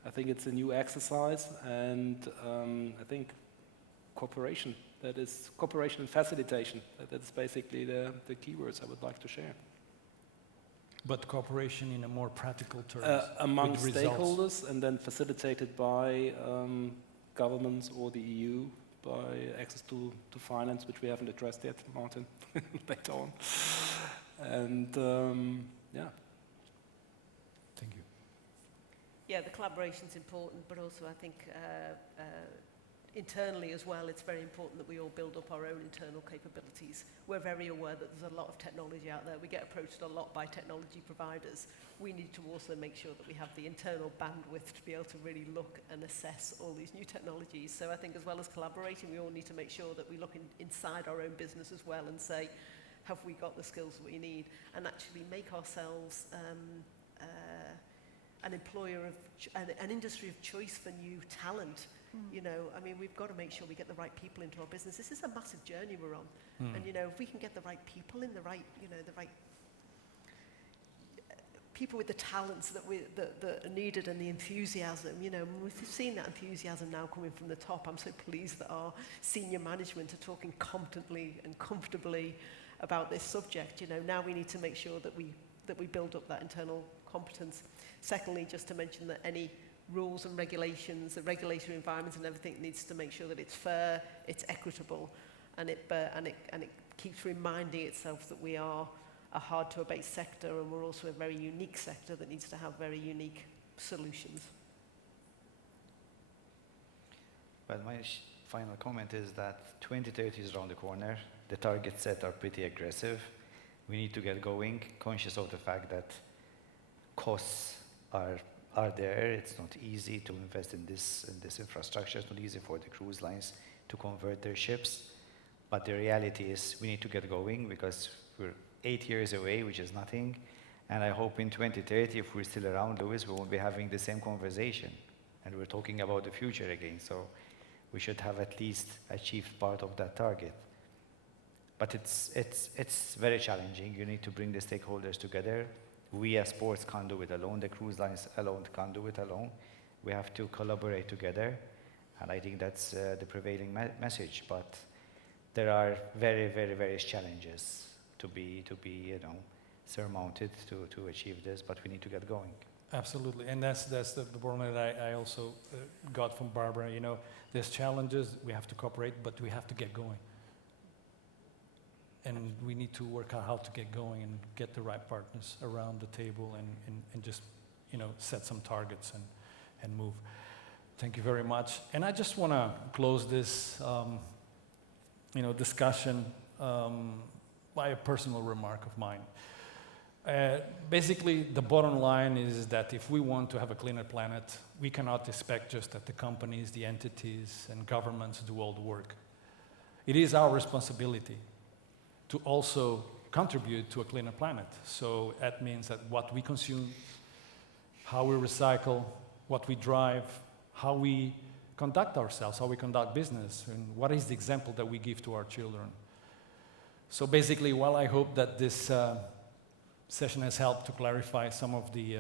I think it's a new exercise, and I think cooperation. That is cooperation and facilitation. That's basically the keywords I would like to share. But cooperation in a more practical terms. Among with stakeholders, results. and then facilitated by governments or the EU, by access to finance, which we haven't addressed yet, Martyn, later on. And yeah. Thank you. Yeah, the collaboration's important, but also I think internally as well, it's very important that we all build up our own internal capabilities. We're very aware that there's a lot of technology out there. We get approached a lot by technology providers. We need to also make sure that we have the internal bandwidth to be able to really look and assess all these new technologies. So I think as well as collaborating, we all need to make sure that we look inside our own business as well and say, have we got the skills that we need? And actually make ourselves an employer of, an industry of choice for new talent. I mean, we've got to make sure we get the right people into our business. This is a massive journey we're on. And, if we can get the right people in, the right people with the talents that are needed and the enthusiasm, we've seen that enthusiasm now coming from the top. I'm so pleased that our senior management are talking competently and comfortably about this subject. Now we need to make sure that we build up that internal competence. Secondly, just to mention that any rules and regulations, the regulatory environment and everything needs to make sure that it's fair, it's equitable, and it keeps reminding itself that we are a hard-to-abate sector, and we're also a very unique sector that needs to have very unique solutions. Well, my final comment is that 2030 is around the corner. The targets set are pretty aggressive. We need to get going, conscious of the fact that costs are there. It's not easy to invest in this infrastructure. It's not easy for the cruise lines to convert their ships. But the reality is we need to get going because we're 8 years away, which is nothing. And I hope in 2030, if we're still around, Louis, we won't be having the same conversation. And we're talking about the future again. So we should have at least achieved part of that target. But it's very challenging. You need to bring the stakeholders together. We as sports can't do it alone. The cruise lines alone can't do it alone. We have to collaborate together, and I think that's the prevailing message. But there are very, very various challenges to be surmounted to achieve this. But we need to get going. Absolutely, and that's the point that I also got from Barbara. There's challenges. We have to cooperate, but we have to get going. And we need to work out how to get going and get the right partners around the table and just, set some targets and move. Thank you very much. And I just want to close this, discussion by a personal remark of mine. Basically, the bottom line is that if we want to have a cleaner planet, we cannot expect just that the companies, the entities, and governments do all the work. It is our responsibility to also contribute to a cleaner planet. So that means that what we consume, how we recycle, what we drive, how we conduct ourselves, how we conduct business, and what is the example that we give to our children. So basically, while I hope that this session has helped to clarify some of the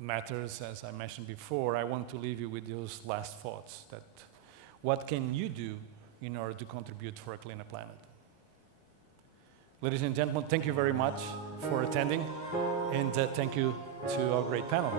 matters, as I mentioned before, I want to leave you with those last thoughts, that what can you do in order to contribute for a cleaner planet? Ladies and gentlemen, thank you very much for attending, and thank you to our great panel.